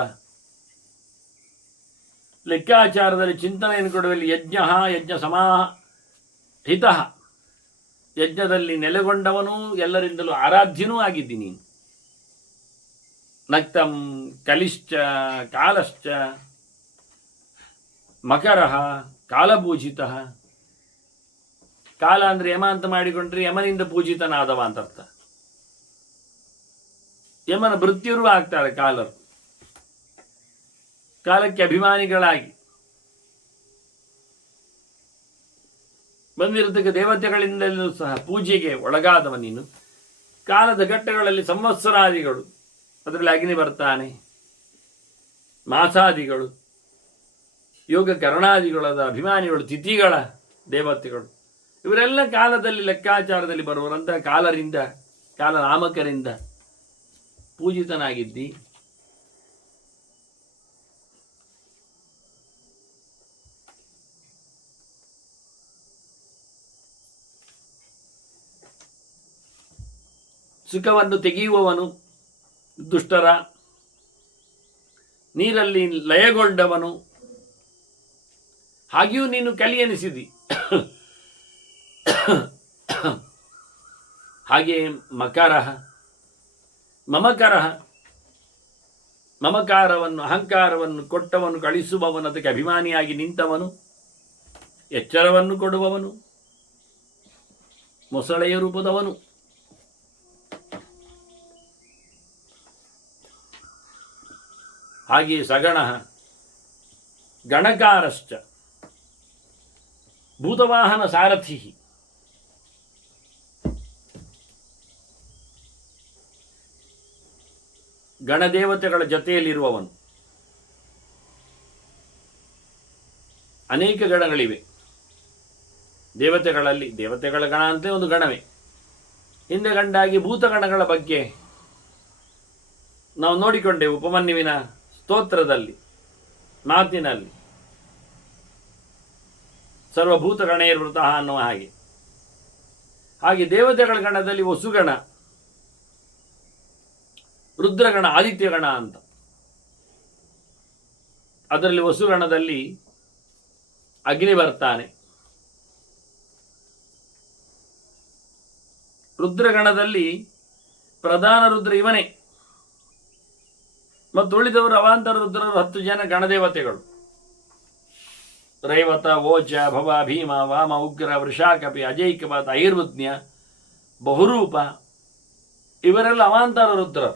ಲೆಕ್ಕಾಚಾರದಲ್ಲಿ ಚಿಂತನೆಯನ್ನು ಕೊಡುವಲ್ಲಿ ಯಜ್ಞ ಯಜ್ಞ ಸಮಾಹಿತ, ಯಜ್ಞದಲ್ಲಿ ನೆಲೆಗೊಂಡವನು, ಎಲ್ಲರಿಂದಲೂ ಆರಾಧ್ಯನೂ ಆಗಿದ್ದಿ ನೀನು. ನಕ್ತಂ ಕಲಿಶ್ಚ ಕಾಲಶ್ಚ ಮಕರ ಕಾಲಪೂಜಿತ. ಕಾಲ ಅಂದರೆ ಯಮ ಅಂತ ಮಾಡಿಕೊಂಡ್ರೆ ಯಮನಿಂದ ಪೂಜಿತನಾದವ ಅಂತ ಅರ್ಥ. ಯಮನ ಭೃತ್ಯರು ಆಗ್ತಾರೆ ಕಾಲರು, ಕಾಲಕ್ಕೆ ಅಭಿಮಾನಿಗಳಾಗಿ ಬಂದಿರತಕ್ಕ ದೇವತೆಗಳಿಂದಲೂ ಸಹ ಪೂಜೆಗೆ ಒಳಗಾದವ ನೀನು. ಕಾಲದ ಘಟ್ಟಗಳಲ್ಲಿ ಸಂವತ್ಸರಾದಿಗಳು, ಅದರಲ್ಲಿ ಅಗ್ನಿ ಬರ್ತಾನೆ, ಮಾಸಾದಿಗಳು, ಯೋಗ ಕರಣಾದಿಗಳಾದ ಅಭಿಮಾನಿಗಳು, ತಿಥಿಗಳ ದೇವತೆಗಳು, ಇವರೆಲ್ಲ ಕಾಲದಲ್ಲಿ ಲೆಕ್ಕಾಚಾರದಲ್ಲಿ ಬರುವರಂತಹ ಕಾಲರಿಂದ, ಕಾಲನಾಮಕರಿಂದ ಪೂಜಿತನಾಗಿದ್ದಿ. ಸುಖವನ್ನು ತೆಗೆಯುವವನು, ದುಷ್ಟರ ನೀರಲ್ಲಿ ಲಯಗೊಂಡವನು, ಹಾಗೆಯೂ ನೀನು ಕಲಿ ಎನಿಸಿದಿ. ಹಾಗೆಯೇ ಮಕರ ಮಮಕರ, ಮಮಕಾರವನ್ನು ಅಹಂಕಾರವನ್ನು ಕೊಟ್ಟವನು, ಕಳಿಸುವವನು, ಅದಕ್ಕೆ ಅಭಿಮಾನಿಯಾಗಿ ನಿಂತವನು, ಎಚ್ಚರವನ್ನು ಕೊಡುವವನು, ಮೊಸಳೆಯ ರೂಪದವನು. ಹಾಗೆಯೇ ಸಗಣ ಗಣಕಾರಶ್ಚ ಭೂತವಾಹನ ಸಾರಥಿ. ಗಣದೇವತೆಗಳ ಜೊತೆಯಲ್ಲಿರುವವನು. ಅನೇಕ ಗಣಗಳಿವೆ ದೇವತೆಗಳಲ್ಲಿ. ದೇವತೆಗಳ ಗಣ ಅಂತಲೇ ಒಂದು ಗಣವೇ. ಹಿಂದೆ ಗಂಡಾಗಿ ಭೂತಗಣಗಳ ಬಗ್ಗೆ ನಾವು ನೋಡಿಕೊಂಡೆವು ಉಪಮನ್ಯುವಿನ ಸ್ತೋತ್ರದಲ್ಲಿ, ಮಾತಿನಲ್ಲಿ. ಸರ್ವಭೂತಗಣೈರ್ವೃತಃ ಅನ್ನುವ ಹಾಗೆ. ಹಾಗೆ ದೇವತೆಗಳ ಗಣದಲ್ಲಿ ವಸುಗಣ, ರುದ್ರಗಣ, ಆದಿತ್ಯಗಣ ಅಂತ. ಅದರಲ್ಲಿ ವಸುಗಣದಲ್ಲಿ ಅಗ್ನಿ ಬರ್ತಾನೆ. ರುದ್ರಗಣದಲ್ಲಿ ಪ್ರಧಾನ ರುದ್ರ ಇವನೇ, ಮತ್ತು ಉಳಿದವರು ಅವಾಂತರ ರುದ್ರರು 10 ಜನ ಗಣದೇವತೆಗಳು. ರೈವತ, ಓಚ, ಭವ, ಭೀಮ, ವಾಮ, ಉಗ್ರ, ವೃಷಾಕಪಿ, ಅಜೈಕಪಾತ, ಐರ್ವಜ್ಞ, ಬಹುರೂಪ, ಇವರೆಲ್ಲ ಅವಾಂತರ ರುದ್ರರು.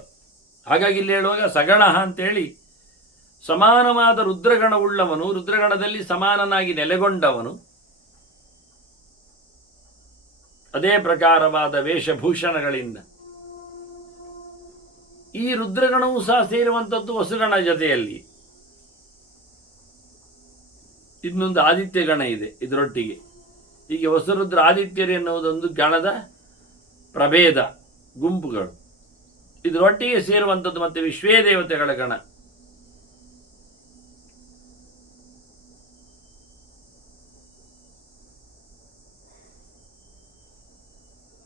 ಹಾಗಾಗಿ ಇಲ್ಲಿ ಹೇಳುವಾಗ ಸಗಣ ಅಂತೇಳಿ ಸಮಾನವಾದ ರುದ್ರಗಣವುಳ್ಳವನು, ರುದ್ರಗಣದಲ್ಲಿ ಸಮಾನನಾಗಿ ನೆಲೆಗೊಂಡವನು, ಅದೇ ಪ್ರಕಾರವಾದ ವೇಷಭೂಷಣಗಳಿಂದ. ಈ ರುದ್ರಗಣವೂ ಸಹ ಸೇರುವಂಥದ್ದು ವಸುಗಣ ಜೊತೆಯಲ್ಲಿ. ಇನ್ನೊಂದು ಆದಿತ್ಯ ಗಣ ಇದೆ ಇದರೊಟ್ಟಿಗೆ. ಹೀಗೆ ವಸುರುದ್ರ ಆದಿತ್ಯರು ಎನ್ನುವುದೊಂದು ಗಣದ ಪ್ರಭೇದ, ಗುಂಪುಗಳು. ಇದರೊಟ್ಟಿಗೆ ಸೇರುವಂಥದ್ದು ಮತ್ತೆ ವಿಶ್ವೇ ದೇವತೆಗಳ ಗಣ.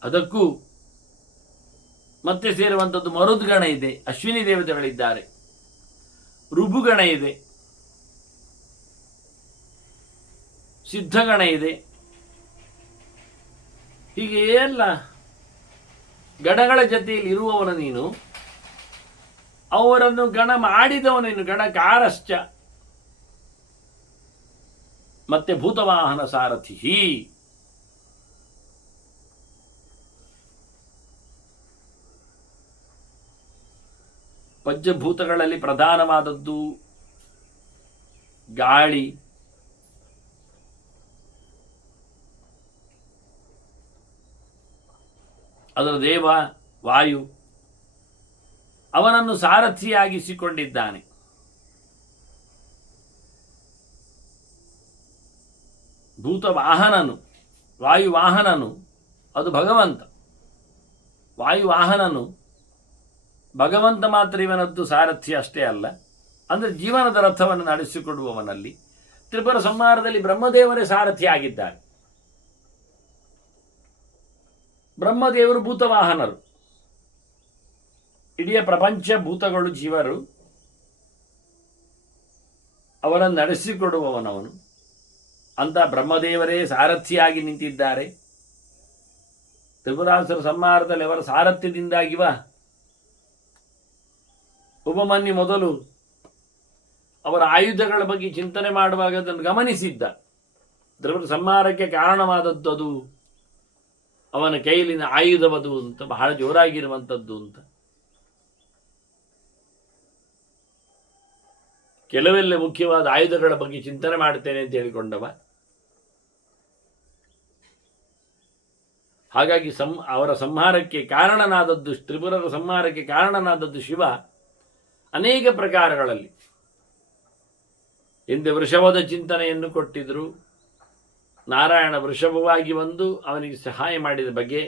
ಅದಕ್ಕೂ ಮತ್ತೆ ಸೇರುವಂಥದ್ದು ಮರುದ್ಗಣ ಇದೆ, ಅಶ್ವಿನಿ ದೇವತೆಗಳಿದ್ದಾರೆ, ಋಭುಗಣ ಇದೆ, ಸಿದ್ಧಗಣ ಇದೆ. ಹೀಗೆ ಎಲ್ಲ ಗಣಗಳ ಜೊತೆಯಲ್ಲಿ ಇರುವವನು ನೀನು. ಅವರನ್ನು ಗಣ ಮಾಡಿದವನೇನು, ಗಣಕಾರಶ್ಚ, ಮತ್ತೆ ಭೂತವಾಹನ ಸಾರಥಿ. ಪಂಚಭೂತಗಳಲ್ಲಿ ಪ್ರಧಾನವಾದದ್ದು ಗಾಳಿ, ಅದರ ದೇವ ವಾಯು. ಅವನನ್ನು ಸಾರಥಿಯಾಗಿಸಿಕೊಂಡಿದ್ದಾನೆ. ಭೂತವಾಹನನು, ವಾಯುವಾಹನನು ಅದು ಭಗವಂತ. ವಾಯುವಾಹನನು ಭಗವಂತ ಮಾತ್ರ ಇವನದ್ದು ಸಾರಥ್ಯ ಅಷ್ಟೇ ಅಲ್ಲ, ಅಂದರೆ ಜೀವನದ ರಥವನ್ನು ನಡೆಸಿಕೊಡುವವನಲ್ಲಿ. ತ್ರಿಪುರ ಸಂಹಾರದಲ್ಲಿ ಬ್ರಹ್ಮದೇವರೇ ಸಾರಥಿ ಆಗಿದ್ದಾರೆ. ಬ್ರಹ್ಮದೇವರು ಭೂತವಾಹನರು. ಇಡೀ ಪ್ರಪಂಚ ಭೂತಗಳು, ಜೀವರು ಅವರನ್ನು ನಡೆಸಿಕೊಡುವವನವನು ಅಂತ ಬ್ರಹ್ಮದೇವರೇ ಸಾರಥಿಯಾಗಿ ನಿಂತಿದ್ದಾರೆ. ತ್ರಿಪುರಾಸುರ ಸಂಹಾರದಲ್ಲಿ ಅವರ ಸಾರಥ್ಯದಿಂದಾಗಿವ ಉಪಮನ್ಯು ಮೊದಲು ಅವರ ಆಯುಧಗಳ ಬಗ್ಗೆ ಚಿಂತನೆ ಮಾಡುವಾಗ ಅದನ್ನು ಗಮನಿಸಿದ್ದ. ತ್ರಿಪುರ ಸಂಹಾರಕ್ಕೆ ಕಾರಣವಾದದ್ದು ಅದು ಅವನ ಕೈಲಿನ ಆಯುಧವದು ಅಂತ, ಬಹಳ ಜೋರಾಗಿರುವಂಥದ್ದು ಅಂತ. ಕೆಲವೆಲ್ಲ ಮುಖ್ಯವಾದ ಆಯುಧಗಳ ಬಗ್ಗೆ ಚಿಂತನೆ ಮಾಡ್ತೇನೆ ಅಂತ ಹೇಳಿಕೊಂಡವ. ಹಾಗಾಗಿ ಅವರ ಸಂಹಾರಕ್ಕೆ ಕಾರಣನಾದದ್ದು, ತ್ರಿಪುರರ ಸಂಹಾರಕ್ಕೆ ಕಾರಣನಾದದ್ದು ಶಿವ ಅನೇಕ ಪ್ರಕಾರಗಳಲ್ಲಿ. ಹಿಂದೆ ವೃಷಭದ ಚಿಂತನೆಯನ್ನು ಕೊಟ್ಟಿದ್ರು. ನಾರಾಯಣ ವೃಷಭವಾಗಿ ಬಂದು ಅವನಿಗೆ ಸಹಾಯ ಮಾಡಿದ ಬಗ್ಗೆ,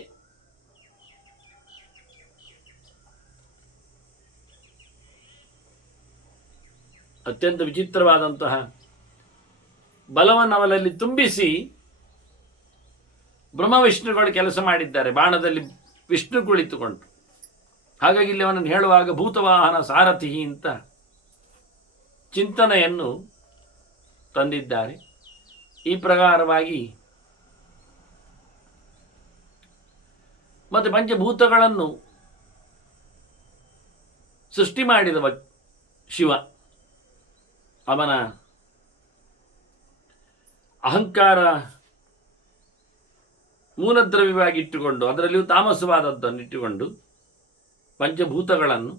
ಅತ್ಯಂತ ವಿಚಿತ್ರವಾದಂತಹ ಬಲವನ್ನು ಅವರಲ್ಲಿ ತುಂಬಿಸಿ ಬ್ರಹ್ಮ ವಿಷ್ಣುಗಳು ಕೆಲಸ ಮಾಡಿದ್ದಾರೆ. ಬಾಣದಲ್ಲಿ ವಿಷ್ಣು ಕುಳಿತುಕೊಂಡು. ಹಾಗಾಗಿ ಇಲ್ಲಿ ಅವನನ್ನು ಹೇಳುವಾಗ ಭೂತವಾಹನ ಸಾರಥಿ ಅಂತ ಚಿಂತನೆಯನ್ನು ತಂದಿದ್ದಾರೆ. ಈ ಪ್ರಕಾರವಾಗಿ ಮತ್ತೆ ಪಂಚಭೂತಗಳನ್ನು ಸೃಷ್ಟಿ ಮಾಡಿದವ ಶಿವ. ಅವನ ಅಹಂಕಾರ ಮೂಲದ್ರವ್ಯವಾಗಿಟ್ಟುಕೊಂಡು, ಅದರಲ್ಲಿಯೂ ತಾಮಸವಾದದ್ದನ್ನು ಇಟ್ಟುಕೊಂಡು ಪಂಚಭೂತಗಳನ್ನು,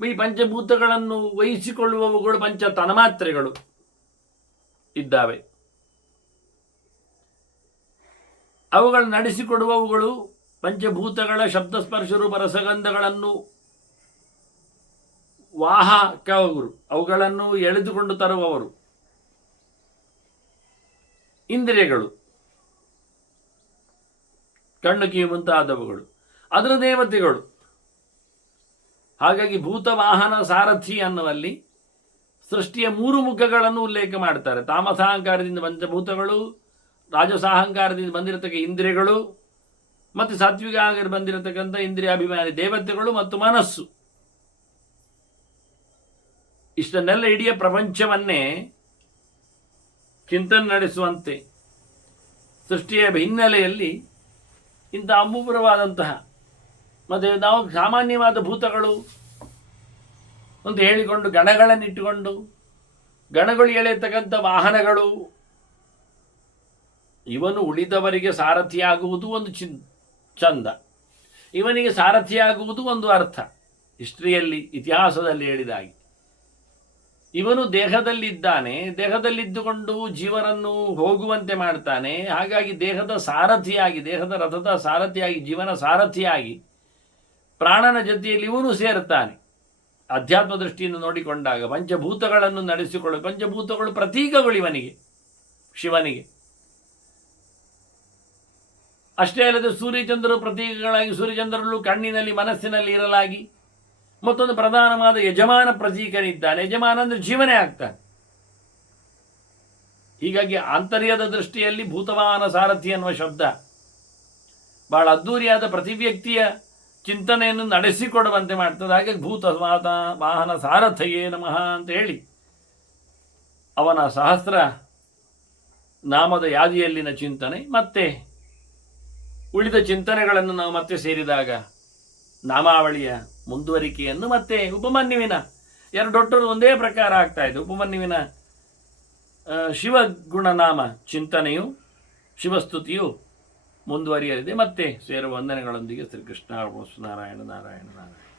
ಈ ಪಂಚಭೂತಗಳನ್ನು ವಹಿಸಿಕೊಳ್ಳುವವುಗಳು ಪಂಚ ತನ್ಮಾತ್ರೆಗಳು ಇದ್ದಾವೆ. ಅವುಗಳು ನಡೆಸಿಕೊಡುವವುಗಳು ಪಂಚಭೂತಗಳ ಶಬ್ದಸ್ಪರ್ಶ ರೂಪ ರಸಗಂಧಗಳನ್ನು ವಾಹಕವರು, ಅವುಗಳನ್ನು ಎಳೆದುಕೊಂಡು ತರುವವರು ಇಂದ್ರಿಯಗಳು, ಕಣ್ಣು ಕಿವಿ ಮುಂತಾದವುಗಳು ಅದರ ದೇವತೆಗಳು. ಹಾಗಾಗಿ ಭೂತವಾಹನ ಸಾರಥಿ ಅನ್ನುವಲ್ಲಿ ಸೃಷ್ಟಿಯ ಮೂರು ಮುಖಗಳನ್ನು ಉಲ್ಲೇಖ ಮಾಡ್ತಾರೆ. ತಾಮಸಾಹಂಕಾರದಿಂದ ಪಂಚಭೂತಗಳು, ರಾಜಸಾಹಂಕಾರದಿಂದ ಬಂದಿರತಕ್ಕ ಇಂದ್ರಿಯಗಳು, ಮತ್ತು ಸಾತ್ವಿಕ ಆಗಿ ಬಂದಿರತಕ್ಕಂಥ ಇಂದ್ರಿಯಾಭಿಮಾನಿ ದೇವತೆಗಳು ಮತ್ತು ಮನಸ್ಸು. ಇಷ್ಟನ್ನೆಲ್ಲ ಇಡೀ ಪ್ರಪಂಚವನ್ನೇ ಚಿಂತನೆ ನಡೆಸುವಂತೆ ಸೃಷ್ಟಿಯ ಹಿನ್ನೆಲೆಯಲ್ಲಿ ಇಂಥ ಅಮೂಲ್ಯವಾದಂತಹ, ಮತ್ತು ನಾವು ಸಾಮಾನ್ಯವಾದ ಭೂತಗಳು ಅಂತ ಹೇಳಿಕೊಂಡು ಗಣಗಳನ್ನಿಟ್ಟುಕೊಂಡು, ಗಣಗಳು ಎಳೆಯತಕ್ಕಂಥ ವಾಹನಗಳು, ಇವನು ಉಳಿದವರಿಗೆ ಸಾರಥಿಯಾಗುವುದು ಒಂದು ಚಂದ, ಇವನಿಗೆ ಸಾರಥಿಯಾಗುವುದು ಒಂದು ಅರ್ಥ. ಹಿಸ್ಟ್ರಿಯಲ್ಲಿ, ಇತಿಹಾಸದಲ್ಲಿ ಹೇಳಿದಾಗಿ ಇವನು ದೇಹದಲ್ಲಿದ್ದಾನೆ, ದೇಹದಲ್ಲಿದ್ದುಕೊಂಡು ಜೀವನನ್ನು ಹೋಗುವಂತೆ ಮಾಡ್ತಾನೆ. ಹಾಗಾಗಿ ದೇಹದ ಸಾರಥಿಯಾಗಿ, ದೇಹದ ರಥದ ಸಾರಥಿಯಾಗಿ, ಜೀವನ ಸಾರಥಿಯಾಗಿ ಪ್ರಾಣನ ಜೊತೆಯಲ್ಲಿ ಇವನು ಸೇರುತ್ತಾನೆ. ಅಧ್ಯಾತ್ಮ ದೃಷ್ಟಿಯನ್ನು ನೋಡಿಕೊಂಡಾಗ ಪಂಚಭೂತಗಳನ್ನು ನಡೆಸಿಕೊಳ್ಳು, ಪಂಚಭೂತಗಳು ಪ್ರತೀಕಗಳು ಇವನಿಗೆ, ಶಿವನಿಗೆ. ಅಷ್ಟೇ ಅಲ್ಲದೆ ಸೂರ್ಯಚಂದ್ರರು ಪ್ರತೀಕಗಳಾಗಿ, ಸೂರ್ಯಚಂದ್ರರು ಕಣ್ಣಿನಲ್ಲಿ ಮನಸ್ಸಿನಲ್ಲಿ ಇರಲಾಗಿ ಮತ್ತೊಂದು ಪ್ರಧಾನವಾದ ಯಜಮಾನ ಪ್ರತೀಕನಿದ್ದಾನೆ. ಯಜಮಾನ ಅಂದರೆ ಜೀವನೇ ಆಗ್ತಾನೆ. ಹೀಗಾಗಿ ಆಂತರ್ಯದ ದೃಷ್ಟಿಯಲ್ಲಿ ಭೂತವಾಹನ ಸಾರಥಿ ಎನ್ನುವ ಶಬ್ದ ಬಹಳ ಅದ್ದೂರಿಯಾದ ಪ್ರತಿ ವ್ಯಕ್ತಿಯ ಚಿಂತನೆಯನ್ನು ನಡೆಸಿಕೊಡುವಂತೆ ಮಾಡ್ತದೆ. ಹಾಗೆ ವಾಹನ ಸಾರಥಯೇ ನಮಃ ಅಂತ ಹೇಳಿ ಅವನ ಸಹಸ್ರ ನಾಮದ ಯಾದಿಯಲ್ಲಿನ ಚಿಂತನೆ, ಮತ್ತೆ ಉಳಿದ ಚಿಂತನೆಗಳನ್ನು ನಾವು ಮತ್ತೆ ಸೇರಿದಾಗ ನಾಮಾವಳಿಯ ಮುಂದುವರಿಕೆಯನ್ನು, ಮತ್ತೆ ಉಪಮನ್ಯುವಿನ ಎರಡೊಟ್ಟರು ಒಂದೇ ಪ್ರಕಾರ ಆಗ್ತಾ ಇದೆ. ಉಪಮನ್ಯುವಿನ ಶಿವಗುಣನಾಮ ಚಿಂತನೆಯು, ಶಿವಸ್ತುತಿಯು ಮುಂದುವರಿಯಲಿದೆ. ಮತ್ತೆ ಸೇರುವ ವಂದನೆಗಳೊಂದಿಗೆ ಶ್ರೀಕೃಷ್ಣ ನಾರಾಯಣ ನಾರಾಯಣ ನಾರಾಯಣ.